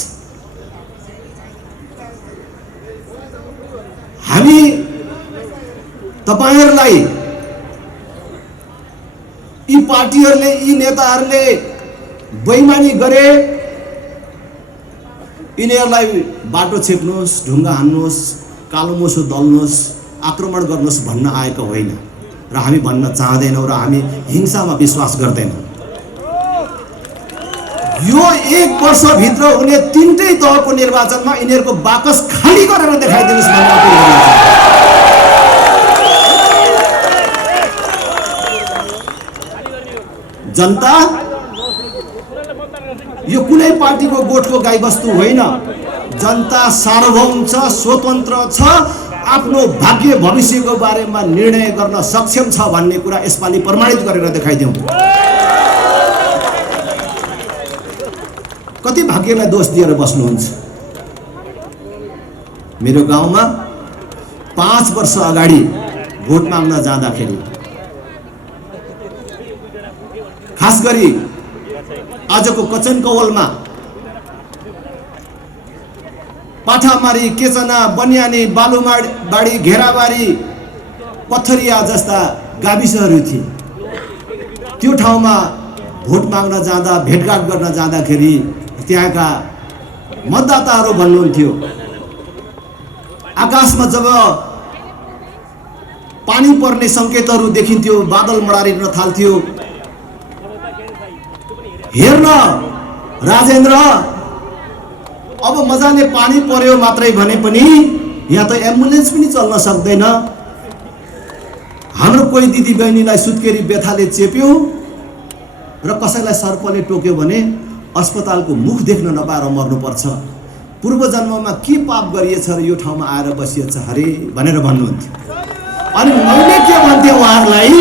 हामी तपाईहरुलाई, यी पार्टीहरूले, यी नेताहरूले बेइमानी गरे, यिनीहरूलाई बाटो छेक्नुहोस्, ढुङ्गा हान्नुहोस्, कालो मोसो दल्नुहोस्, आक्रमण गर्नुहोस् भन्न आएको होइन र हामी भन्न चाहदैनौँ र हामी हिंसामा विश्वास गर्दैनौँ। यो 1 वर्षभित्र हुने 3टै तहको निर्वाचनमा यिनीहरूको बाकस खाली गरेर देखाइदिनुहोस् भन्ने अपील गर्दछु। जनता यो कुनै पार्टीको गोठको गाईबस्तु होइन। जनता सार्वभौम छ, स्वतन्त्र छ, आफ्नो भाग्य भविष्यको बारेमा निर्णय गर्न सक्षम छ भन्ने कुरा यसपालि प्रमाणित गरेर देखाइदिउँ। कति भाग्यलाई दोष दिएर बस्नुहुन्छ? मेरो गाउँमा 5 वर्ष अगाडि भोट माग्न जाँदाखेरि, खास गरी आजको कचन कवलमा पाठामारी, केचना, बन्यानी, बालुमाडी, घेराबारी, पथरिया जस्ता गाविसहरू थिए। त्यो ठाउँमा भोट माग्न जाँदा, भेटघाट गर्न जाँदाखेरि त्यहाँका मतदाताहरू भन्नुहुन्थ्यो, आकाशमा जब पानी पर्ने संकेतहरू देखिन्थ्यो, बादल मडारिन थाल्थ्यो, हेर्न राजेन्द्र, अब मजाले पानी पर्यो मात्रै भने पनि यहाँ त एम्बुलेन्स पनि चल्न सक्दैन, हाम्रो कोही दिदीबहिनीलाई सुत्केरी व्यथाले चेप्यो र कसैलाई सर्पले टोक्यो भने अस्पतालको मुख देख्न नपाएर मर्नुपर्छ। पूर्व जन्ममा के पाप गरिएछ र यो ठाउँमा आएर बसिएछ हरे भनेर भन्नुहुन्थ्यो। अनि मैले के भन्थेँ उहाँहरूलाई,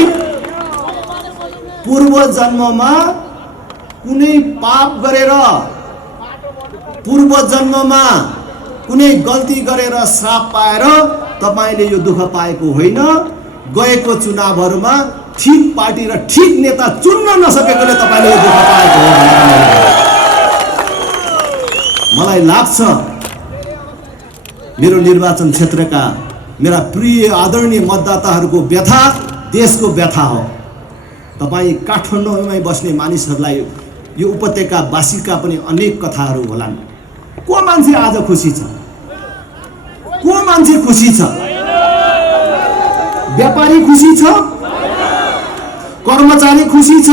पूर्व जन्ममा कुनै पाप गरेर, पूर्व जन्ममा कुनै गल्ती गरेर श्राप पाएर तपाईले यो दुःख पाएको होइन। गएको चुनावहरूमा ठीक पार्टी र ठीक नेता चुन्न नसकेकोले तपाईले यो दुःख पाएको हो। मलाई लाग्छ मेरो निर्वाचन क्षेत्रका मेरा प्रिय आदरणीय मतदाताहरूको व्यथा देशको व्यथा हो। तपाईँ काठमाडौँमै बस्ने मानिसहरूलाई यो उपत्यकावासीका पनि अनेक कथाहरू होलान्। को मान्छे आज खुसी छ? को मान्छे खुसी छ? व्यापारी खुसी छ? कर्मचारी खुसी छ?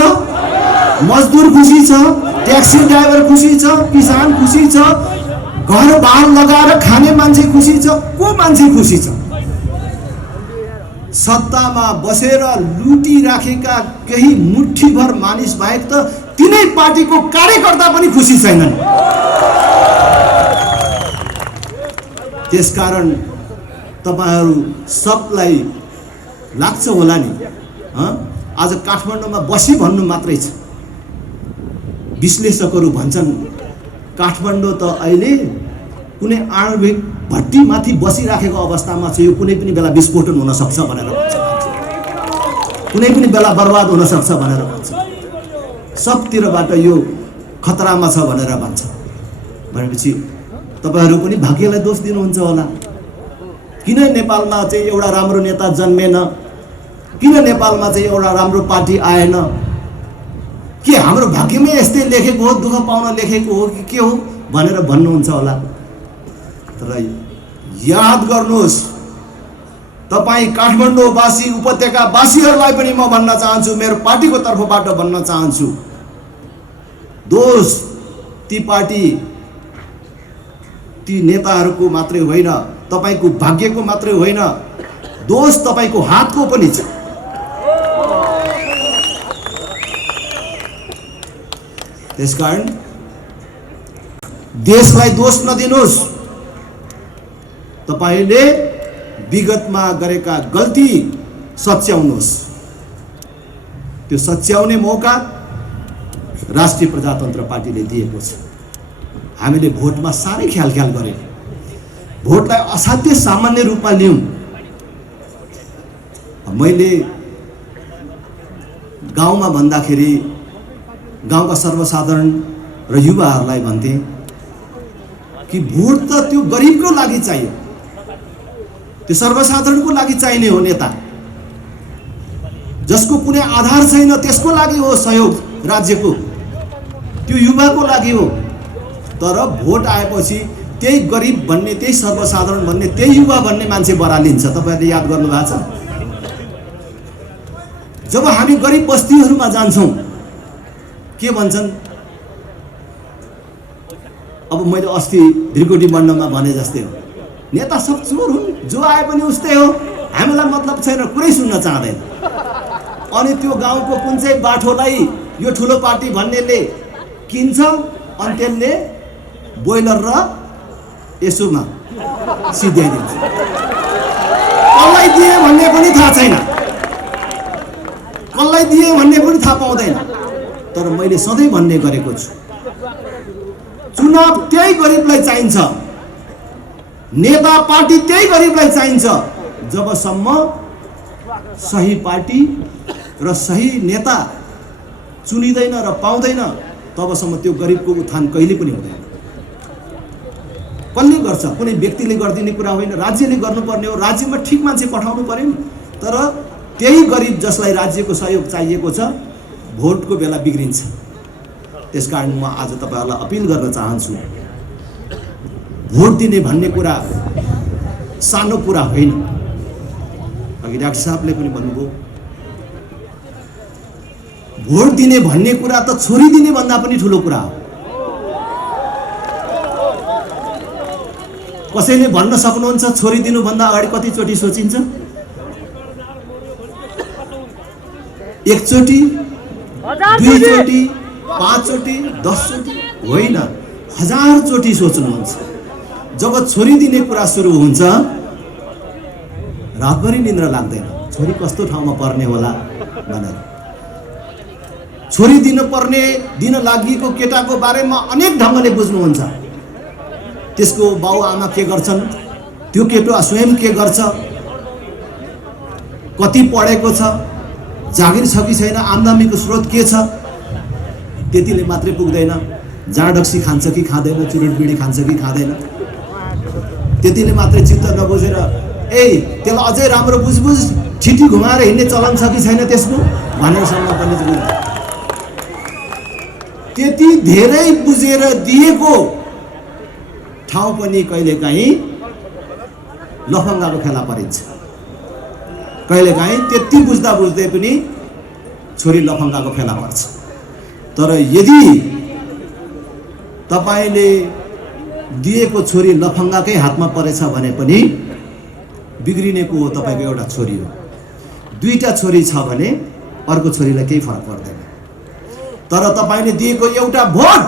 मजदुर खुसी छ? ट्याक्सी ड्राइभर खुसी छ? किसान खुसी छ? घर बार लगाएर खाने मान्छे खुसी छ? को मान्छे खुसी छ? सत्तामा बसेर लुटिराखेका केही मुठ्ठीभर मानिस बाहेक त तिनै पार्टीको कार्यकर्ता पनि खुसी छैनन्। त्यसकारण तपाईहरू सबलाई लाग्छ होला नि, आज काठमाडौँमा बसी भन्नु मात्रै छ। विश्लेषकहरू भन्छन् काठमाडौँ त अहिले कुनै आणविक भट्टीमाथि बसिराखेको अवस्थामा छ, यो कुनै पनि बेला विस्फोटन हुन सक्छ भनेर भन्छ, कुनै पनि बेला बर्बाद हुन सक्छ भनेर भन्छ, सबतिरबाट यो खतरामा छ भनेर भन्छ। भनेपछि तपाईहरू पनि भाग्यलाई दोष दिनुहुन्छ होला। किन नेपालमा चाहिँ एउटा राम्रो नेता जन्मेन? किन नेपालमा चाहिँ एउटा राम्रो पार्टी आएन? के हाम्रो भाग्यमै यस्तै लेखेको हो, दुःख पाउन लेखेको हो कि के हो भनेर भन्नुहुन्छ होला। तर याद गर्नुहोस्, तपाईँ काठमाडौँवासी उपत्यकावासीहरूलाई पनि म भन्न चाहन्छु, मेरो पार्टीको तर्फबाट भन्न चाहन्छु, दोष ती पार्टी ती नेताहरूको मात्रै होइन, तपाईको भाग्यको मात्रै होइन, दोष तपाईको हातको पनि छ। त्यसकारण देशलाई दोष नदिनुहोस्। तपाईले विगतमा गरेका गल्ती सच्याउनुहोस्। त्यो सच्याउने मौका राष्ट्रिय प्रजातन्त्र पार्टीले दिएको छ। हामीले भोटमा साह्रै ख्याल गर्यौं, भोटलाई असाध्य सामान्य रूपमा लियौं। मैले गाउँमा भन्दाखेरि गाउँका सर्वसाधारण र युवाहरूलाई भन्थे कि भोट त त्यो गरिबको लागि चाहियो, त्यो सर्वसाधारणको लागि चाहिने हो नेता, जसको कुनै आधार छैन त्यसको लागि हो सहयोग राज्यको, त्यो युवाको लागि हो। तर भोट आएपछि त्यही गरिब भन्ने, त्यही सर्वसाधारण भन्ने, त्यही युवा भन्ने मान्छे बरालिन्छ। तपाईहरुले याद गर्नु भएको छ? जब हामी गरिब बस्तीहरूमा जान्छौं के भन्छन्? अब मैले अस्ति धिरकोटी मण्डलमा भने जस्तै हो, नेता सब चोर हुन्, जो आए पनि उस्तै हो, हामीलाई मतलब छैन, कुरै सुन्न चाहदैन। अनि त्यो गाउँको कुन चाहिँ बाठोलाई यो ठुलो पार्टी भन्नेले किन्छ, अनि त्यसले बोइलर र यसोमा सिध्याइदिन्छ। कसलाई दिए भन्ने पनि थाहा छैन, कसलाई दिए भन्ने पनि थाहा पाउँदैन। तर मैले सधैँ भन्ने गरेको छु, चुनाव त्यही गरिबलाई चाहिन्छ, नेता पार्टी त्यही गरिबलाई चाहिन्छ। जबसम्म सही पार्टी र सही नेता चुनिदैन र पाउँदैन, तबसम्म त्यो गरिबको उत्थान कहिले पनि हुँदैन। कसले गर्छ? कुनै व्यक्तिले गरिदिने कुरा होइन, राज्यले गर्नुपर्ने हो। राज्यमा ठिक मान्छे पठाउनु पर्यो नि। तर त्यही गरिब जसलाई राज्यको सहयोग चाहिएको छ, भोटको बेला बिग्रिन्छ। त्यसकारण म आज तपाईहरुलाई अपिल गर्न चाहन्छु, भोट दिने भन्ने कुरा सानो कुरा होइन। अघि डाक्टर साहबले पनि भन्नुभयो, भोट दिने भन्ने कुरा त छोरी दिने भन्दा पनि ठुलो कुरा हो। कसैले भन्न सक्नुहुन्छ छोरी दिनु भन्दा अगाडि कति चोटि सोचिन्छ? एकचोटि, दुईचोटि, पाँचचोटि, 10 चोटि होइन, 1000 चोटि सोच्नुहुन्छ। जब छोरी दिने कुरा सुरु हुन्छ रातभरि निद्रा लाग्दैन, छोरी कस्तो ठाउँमा पर्ने होला भनेर। छोरी दिन लागिएको केटाको बारेमा अनेक ढङ्गले बुझ्नुहुन्छ। त्यसको बाउआमा के गर्छन्, त्यो केटो स्वयं के गर्छ, कति पढेको छ, जागिर छ कि छैन, आम्दानीको स्रोत के छ, त्यतिले मात्रै पुग्दैन। जाँडक्सी खान्छ कि खाँदैन, चुरुट बिडी खान्छ कि खाँदैन, त्यतिले मात्रै चित्त नबुझेर त्यसलाई अझै राम्रो बुझ छिटी घुमाएर हिँड्ने चलन छ कि छैन त्यसको भनेरसम्म पनि त्यति धेरै बुझेर दिएको ठाउँ पनि कहिलेकाहीँ लफङ्गाको फेला परिन्छ। कहिलेकाहीँ त्यति बुझ्दा बुझ्दै पनि छोरी लफङ्गाको फेला पर्छ। तर यदि तपाईले दिएको छोरी लफङ्गाकै हातमा परेछ भने पनि बिग्रिने को हो तपाईको एउटा छोरी हो। दुईटा छोरी छ भने अर्को छोरीलाई केही फरक पर्दैन। तर तपाईले दिएको एउटा भोट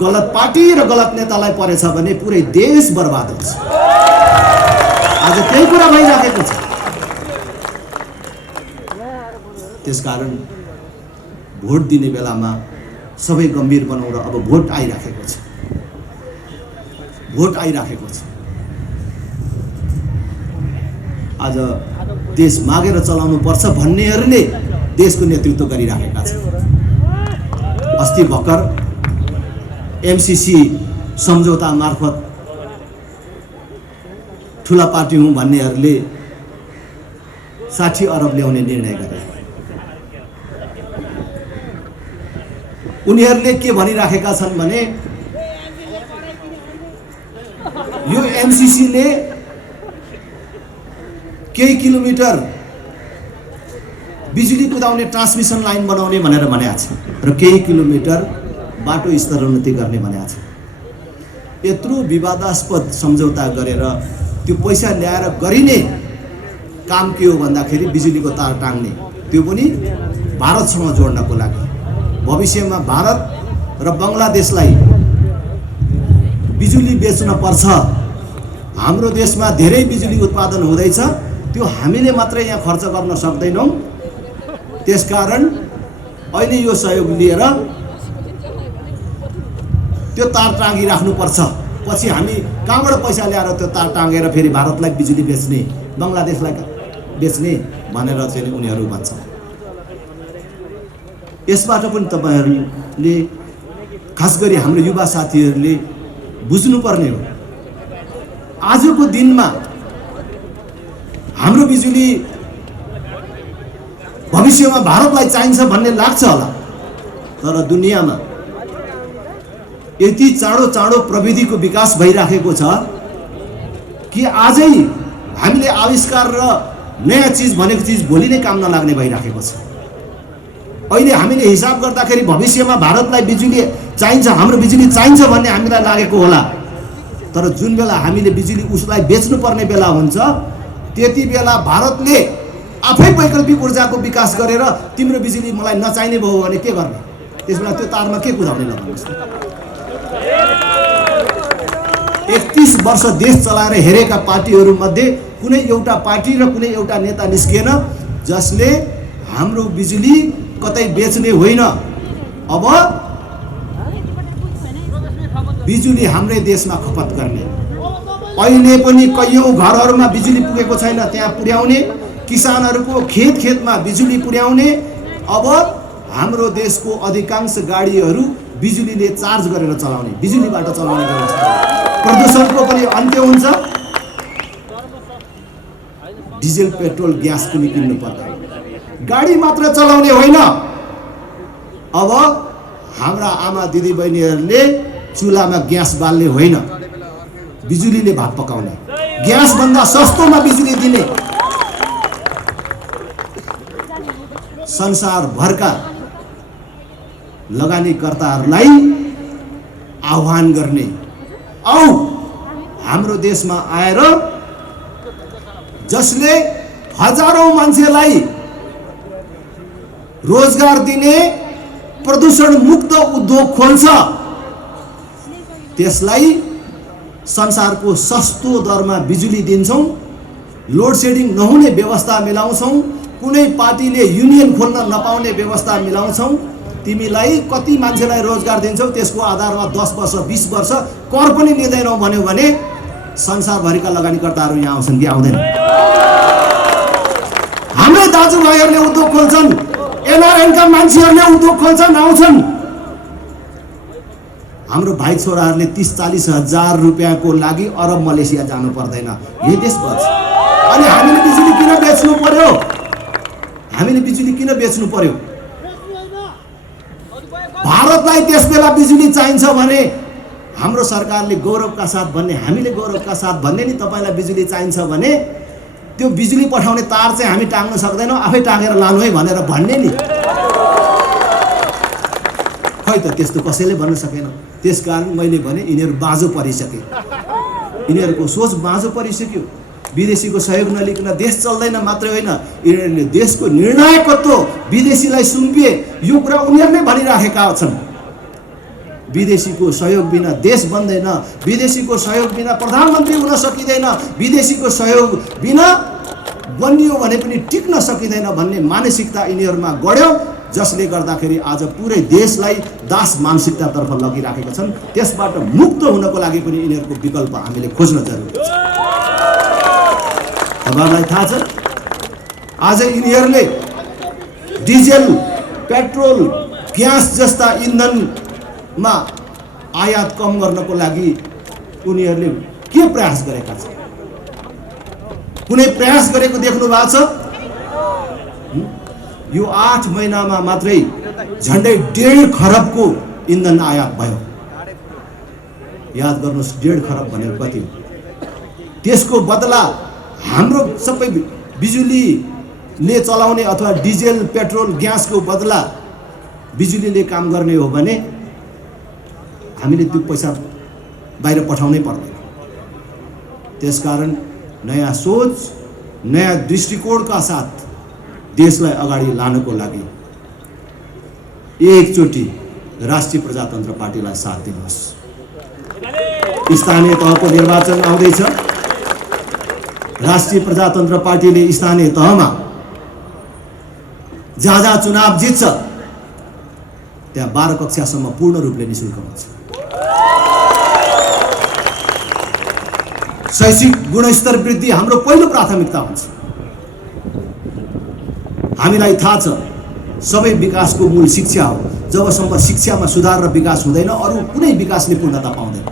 गलत पार्टी र गलत नेतालाई परेछ भने पुरै देश बर्बाद हुन्छ। आज त्यही कुरा भइराखेको छ। त्यसकारण भोट दिने बेलामा सबै गम्भीर बनाउँ र अब भोट आइराखेको छ। आज देश मागेर चलाउनु पर्छ भन्नेहरूले देशको नेतृत्व गरिराखेका छन्। अस्ति भर्खर एमसीसी सम्झौता मार्फत ठुला पार्टी हुँ भन्नेहरूले 60 अरब ल्याउने निर्णय गरे। उनीहरूले के भनिराखेका छन् भने यो एमसीसीले केही किलोमिटर बिजुली कुदाउने ट्रान्समिसन लाइन बनाउने भनेर भनेको छ र केही किलोमिटर बाटो स्तरोन्नति गर्ने भनेको छ। यत्रो विवादास्पद सम्झौता गरेर त्यो पैसा ल्याएर गरिने काम के हो भन्दाखेरि बिजुलीको तार टाङ्ने, त्यो पनि भारतसँग जोड्नको लागि। भविष्यमा भारत र बङ्गलादेशलाई बिजुली बेच्न पर्छ। हाम्रो देशमा धेरै बिजुली उत्पादन हुँदैछ, त्यो हामीले मात्रै यहाँ खर्च गर्न सक्दैनौँ। त्यसकारण अहिले यो सहयोग लिएर त्यो तार टाँगिराख्नुपर्छ। पछि हामी कहाँबाट पैसा ल्याएर त्यो तार टाँगेर फेरि भारतलाई बिजुली बेच्ने, बङ्गलादेशलाई बेच्ने भनेर चाहिँ उनीहरू भन्छ। यसबाट पनि तपाईहरूले खास गरी हाम्रो युवा साथीहरूले बुझ्नुपर्ने हो। आजको दिनमा हाम्रो बिजुली भविष्यमा भारतलाई चाहिन्छ भन्ने लाग्छ होला, तर दुनियाँमा यति चाँडो प्रविधिको विकास भइराखेको छ कि आजै हामीले आविष्कार र नयाँ चिज भनेको चिज भोलि नै काम नलाग्ने भइराखेको छ। अहिले हामीले हिसाब गर्दाखेरि भविष्यमा भारतलाई बिजुली चाहिन्छ, हाम्रो बिजुली चाहिन्छ भन्ने हामीलाई लागेको होला, तर जुन बेला हामीले बिजुली उसलाई बेच्नुपर्ने बेला हुन्छ त्यति बेला भारतले आफै वैकल्पिक ऊर्जाको विकास गरेर तिम्रो बिजुली मलाई नचाहिने भयो भने के गर्ने? त्यसबेला त्यो तारमा के कुदाउने लगाउनुहोस्। 31 वर्ष देश चलाएर हेरेका पार्टीहरूमध्ये कुनै एउटा पार्टी र कुनै एउटा नेता निस्किएन जसले हाम्रो बिजुली कतै बेच्ने होइन। अब बिजुली हाम्रै देशमा खपत गर्ने। अहिले पनि कयौं घरहरूमा बिजुली पुगेको छैन, त्यहाँ पुर्याउने, किसानहरूको खेतमा बिजुली पुर्याउने। अब हाम्रो देशको अधिकांश गाडीहरू बिजुलीले चार्ज गरेर चलाउने, बिजुलीबाट चलाउने व्यवस्था। प्रदूषणको पनि अन्त्य हुन्छ। डिजेल पेट्रोल ग्यास पनि किन्नु पर्दैन। गाडी मात्र चलाउने होइन। अब हाम्रा आमा दिदी बहिनीहरूले चुलामा ग्यास बाल्ने होइन, बिजुलीले भात पकाउने, ग्यास भन्दा सस्तोमा बिजुली दिने। संसार भरका लगानीकर्ताहरूलाई आह्वान गर्ने, आऊ हाम्रो देशमा आएर जसले हजारौं मान्छेलाई रोजगार दिने प्रदूषण मुक्त उद्योग खोल्छ, त्यसलाई संसारको सस्तो दरमा बिजुली दिन्छौँ, लोड सेडिङ नहुने व्यवस्था मिलाउँछौँ, कुनै पार्टीले युनियन खोल्न नपाउने व्यवस्था मिलाउँछौँ। तिमीलाई कति मान्छेलाई रोजगार दिन्छौ त्यसको आधारमा 10 वर्ष 20 वर्ष कर पनि लिँदैनौ भन्यो भने संसारभरिका लगानीकर्ताहरू यहाँ आउँछन् कि आउँदैनन्? हाम्रै दाजुभाइहरूले उद्योग खोल्छन्, एनआरएनका मान्छेहरूले उद्योग खोल्छन्, आउँछन्। हाम्रो भाइ छोराहरूले 30-40 हजार रुपियाँको लागि अरब मलेसिया जानु पर्दैन, यही देश बन्छ। अनि हामीले बिजुली किन बेच्नु पर्यो? हामीले बिजुली किन बेच्नु पर्यो? भारतलाई त्यसबेला बिजुली चाहिन्छ भने हाम्रो सरकारले गौरवका साथ भन्ने, हामीले गौरवका साथ भन्ने नि तपाईलाई बिजुली चाहिन्छ भने त्यो बिजुली पठाउने तार चाहिँ हामी टाङ्न सक्दैनौँ, आफै टाँगेर लानु है भनेर भन्ने नि। खै त त्यस्तो कसैले भन्न सकेन। त्यसकारण मैले भने यिनीहरू बाँझो परिसके, यिनीहरूको सोच बाँझो परिसक्यो। विदेशीको सहयोग नलिकन देश चल्दैन मात्रै होइन, यिनीहरूले देशको निर्णायकत्व विदेशीलाई सुम्पिए, यो कुरा उनीहरूले भनिराखेका छन्। विदेशीको सहयोग बिना देश बन्दैन, विदेशीको सहयोग बिना प्रधानमन्त्री हुन सकिँदैन, विदेशीको सहयोग बिना बनियो भने पनि टिक्न सकिँदैन भन्ने मानसिकता यिनीहरूमा गढ्यो, जसले गर्दाखेरि आज पुरै देशलाई दास मानसिकतातर्फ लगिराखेका छन्। त्यसबाट मुक्त हुनको लागि पनि यिनीहरूको विकल्प हामीले खोज्न जरुरी छ। तपाईँलाई थाहा छ आज यिनीहरूले डिजेल, पेट्रोल, ग्यास जस्ता इन्धनमा आयात कम गर्नको लागि उनीहरूले के प्रयास गरेका छन्? कुनै प्रयास गरेको देख्नु भएको छ? यो 8 महिनामा मात्रै झन्डै 1.5 खरबको इन्धन आयात भयो। याद गर्नुहोस्, 1.5 खरब भनेको कति हो? त्यसको बदला हाम्रो सबै बिजुलीले चलाउने अथवा डिजेल, पेट्रोल, ग्यासको बदला बिजुलीले काम गर्ने हो भने हामीले त्यो पैसा बाहिर पठाउनै पर्दैन। त्यसकारण नयाँ सोच, नयाँ दृष्टिकोणका साथ देशलाई अगाडि लानको लागि एकचोटि राष्ट्रिय प्रजातन्त्र पार्टीलाई साथ दिनुहोस्। स्थानीय तहको निर्वाचन आउँदैछ। राष्ट्रिय प्रजातन्त्र पार्टीले स्थानीय तहमा जहाँ जहाँ चुनाव जित्छ त्यहाँ 12 कक्षासम्म पूर्ण रूपले निःशुल्क हुन्छ। शैक्षिक गुणस्तर वृद्धि हाम्रो पहिलो प्राथमिकता हुन्छ। हामीलाई थाहा छ सबै विकासको मूल शिक्षा हो। जबसम्म शिक्षामा सुधार र विकास हुँदैन अरू कुनै विकासले पूर्णता पाउँदैन।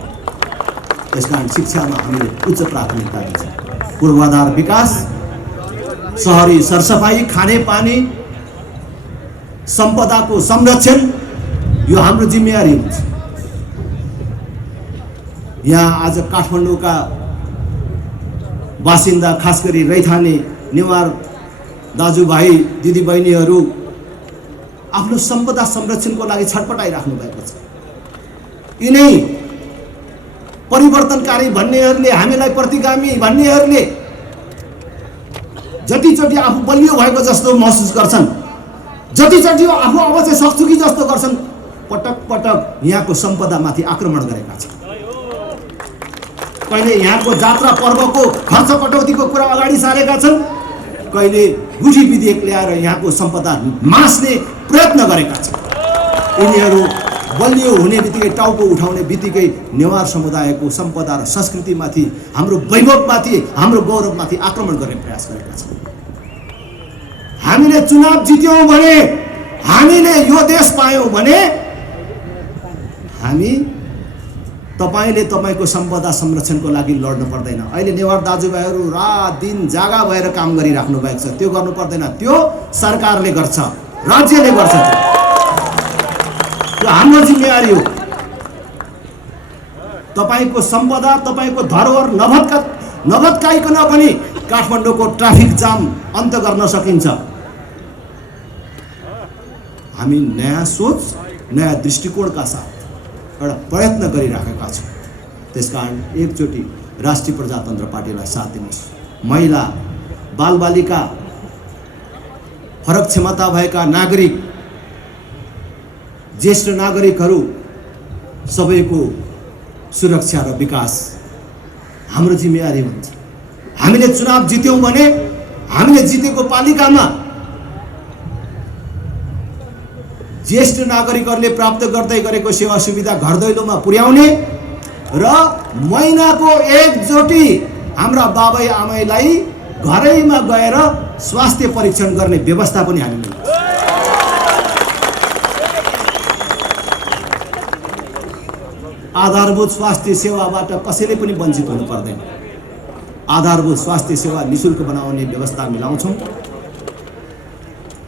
त्यसकारण शिक्षामा हामीले उच्च प्राथमिकता दिन्छौँ। पूर्वाधार विकास, शहरी सरसफाई, खानेपानी, सम्पदाको संरक्षण, यो हाम्रो जिम्मेवारी हुन्छ। यहाँ आज काठमाडौँका बासिन्दा, खास गरी रैथाने नेवार दाजुभाइ दिदीबहिनीहरू आफ्नो सम्पदा संरक्षणको लागि छटपटाइराख्नु भएको छ। यिनै परिवर्तनकारी भन्नेहरूले, हामीलाई प्रतिगामी भन्नेहरूले जतिचोटि आफू बलियो भएको जस्तो महसुस गर्छन्, जतिचोटि आफू अब चाहिँ सक्छु कि जस्तो गर्छन्, पटक पटक यहाँको सम्पदामाथि आक्रमण गरेका छन्। कहिले यहाँको जात्रा पर्वको खर्च कटौतीको कुरा अगाडि सारेका छन्, कहिले गुठी विधेयक ल्याएर यहाँको सम्पदा मास्ने प्रयत्न गरेका छन्। यिनीहरू बलियो हुने बित्तिकै, टाउको उठाउने बित्तिकै नेवार समुदायको सम्पदा र संस्कृतिमाथि, हाम्रो वैभवमाथि, हाम्रो गौरवमाथि आक्रमण गर्ने प्रयास गरेका छन्। हामीले चुनाव जित्यौँ भने, हामीले यो देश पायौँ भने हामी तपाईले तपाईको सम्पदा संरक्षणको लागि लड्नु पर्दैन। अहिले नेवार दाजुभाइहरू रात दिन जागा भएर काम गरिराख्नु भएको छ। त्यो गर्नु पर्दैन, त्यो सरकारले गर्छ, राज्यले गर्छ। त्यो हाम्रो जिम्मेवारी हो। तपाईको सम्पदा, तपाईको धरोहर नभत्काइकन पनि काठमाडौँको ट्राफिक जाम अन्त गर्न सकिन्छ। हामी नयाँ सोच, नयाँ दृष्टिकोणका साथ एउटा प्रयत्न गरिराखेका छौँ। त्यसकारण एकचोटि राष्ट्रिय प्रजातन्त्र पार्टीलाई साथ दिनुहोस्। महिला, बालबालिका, फरक क्षमता भएका नागरिक, ज्येष्ठ नागरिकहरू सबैको सुरक्षा र विकास हाम्रो जिम्मेवारी हुन्छ। हामीले चुनाव जित्यौँ भने हामीले जितेको पालिकामा ज्येष्ठ नागरिकहरूले प्राप्त गर्दै गरेको सेवा सुविधा घर दैलोमा पुर्याउने र महिनाको एकचोटि हाम्रा बाबै आमैलाई घरैमा गएर स्वास्थ्य परीक्षण गर्ने व्यवस्था पनि हामीले आधारभूत स्वास्थ्य सेवाबाट कसैले पनि वञ्चित हुनु पर्दैन। आधारभूत स्वास्थ्य सेवा निशुल्क बनाउने व्यवस्था मिलाउँछौँ।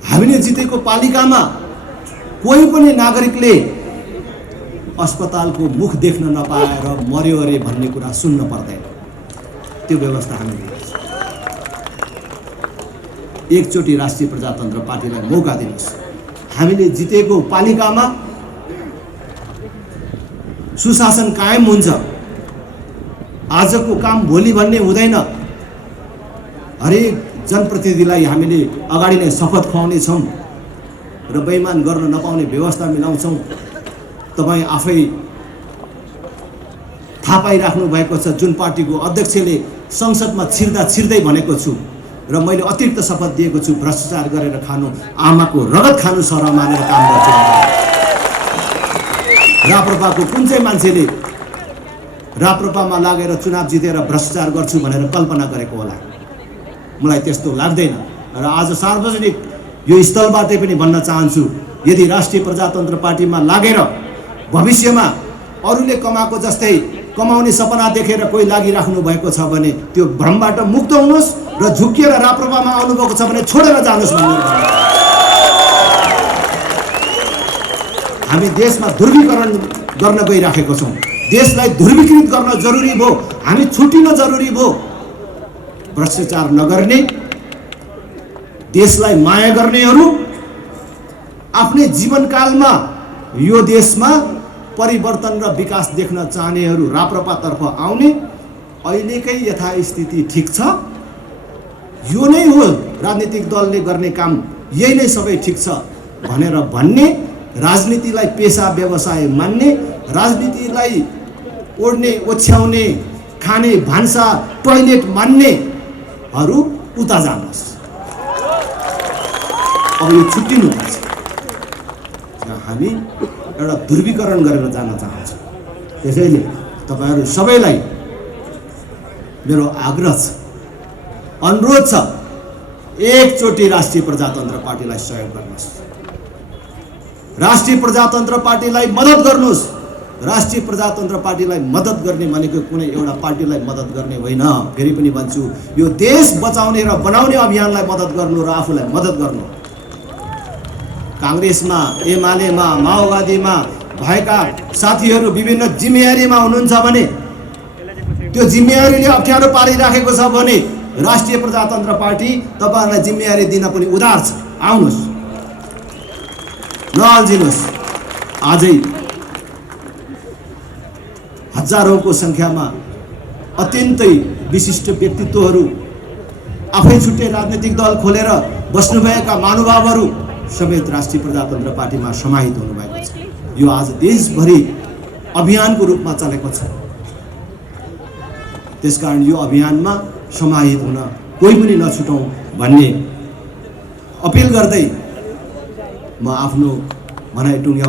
हामीले जितेको पालिकामा कोही पनि नागरिकले अस्पतालको मुख देख्न नपाएर मर्यो अरे भन्ने कुरा सुन्न पर्दैन। त्यो व्यवस्था हामीले एकचोटि राष्ट्रिय प्रजातन्त्र पार्टीलाई मौका दिनुहोस्। हामीले जितेको पालिकामा सुशासन कायम हुन्छ। आजको काम भोलि भन्ने हुँदैन। हरेक जनप्रतिनिधिलाई हामीले अगाडि नै शपथ खुवाउने छौँ र बेइमान गर्न नपाउने व्यवस्था मिलाउँछौँ। तपाईँ आफै थाहा पाइराख्नु भएको छ, जुन पार्टीको अध्यक्षले संसदमा छिर्दै भनेको छु र मैले अतिरिक्त शपथ दिएको छु, भ्रष्टाचार गरेर खानु आमाको रगत खानु सरह मानेर काम गर्छु। राप्रपाको कुन चाहिँ मान्छेले राप्रपामा लागेर चुनाव जितेर भ्रष्टाचार गर्छु भनेर कल्पना गरेको होला? मलाई त्यस्तो लाग्दैन। र आज सार्वजनिक यो स्थलबाटै पनि भन्न चाहन्छु, यदि राष्ट्रिय प्रजातन्त्र पार्टीमा लागेर भविष्यमा अरूले कमाएको जस्तै कमाउने सपना देखेर कोही लागिराख्नु भएको छ भने त्यो भ्रमबाट मुक्त हुनुहोस् र झुकिएर राप्रपामा आउनुभएको छ भने छोडेर जानुहोस् भन्ने। हामी देशमा ध्रुवीकरण गर्न गइराखेको छौँ। देशलाई ध्रुवीकृत गर्न जरुरी भयो, हामी छुटिन जरुरी भयो। भ्रष्टाचार नगर्ने, देशलाई माया गर्नेहरू आफ्नै जीवनकालमा यो देशमा परिवर्तन र विकास देख्न चाहनेहरू राप्रपातर्फ आउने। अहिलेकै यथास्थिति ठिक छ, यो नै हो राजनीतिक दलले गर्ने काम, यही नै सबै ठिक छ भनेर भन्ने, राजनीतिलाई पेसा व्यवसाय मान्ने, राजनीतिलाई ओड्ने ओछ्याउने खाने भान्सा टोयलेट मान्नेहरू उता जानुहोस्। अब यो छुट्टिनुपर्छ। हामी एउटा ध्रुवीकरण गरेर जान चाहन्छौँ। त्यसैले तपाईँहरू सबैलाई मेरो आग्रह छ, अनुरोध छ, एकचोटि राष्ट्रिय प्रजातन्त्र पार्टीलाई सहयोग गर्नुहोस्। राष्ट्रिय प्रजातन्त्र पार्टीलाई मद्दत गर्नुहोस्। राष्ट्रिय प्रजातन्त्र पार्टीलाई मद्दत गर्ने भनेको कुनै एउटा पार्टीलाई मद्दत गर्ने होइन। फेरि पनि भन्छु, यो देश बचाउने र बनाउने अभियानलाई मद्दत गर्नु र आफूलाई मद्दत गर्नु। काङ्ग्रेसमा, एमालेमा, माओवादीमा भएका साथीहरू विभिन्न जिम्मेवारीमा हुनुहुन्छ भने त्यो जिम्मेवारीले अप्ठ्यारो पारिराखेको छ भने राष्ट्रिय प्रजातन्त्र पार्टी तपाईँहरूलाई जिम्मेवारी दिन पनि उदार छ। आउनुहोस्, नअल्झिनुहोस्। आजै हजारौंको संख्यामा अत्यन्तै विशिष्ट व्यक्तित्वहरू, आफै छुट्टै राजनीतिक दल खोलेर बस्नुभएका महानुभावहरू समेत राष्ट्रिय प्रजातन्त्र पार्टीमा समाहित हुनुभएको छ। यो आज देशभरि अभियानको रूपमा चलेको छ। त्यसकारण यो अभियानमा समाहित हुन कोही पनि नछुटौँ भन्ने अपिल गर्दै म आफ्नो भनाइ टुङ्ग्याउ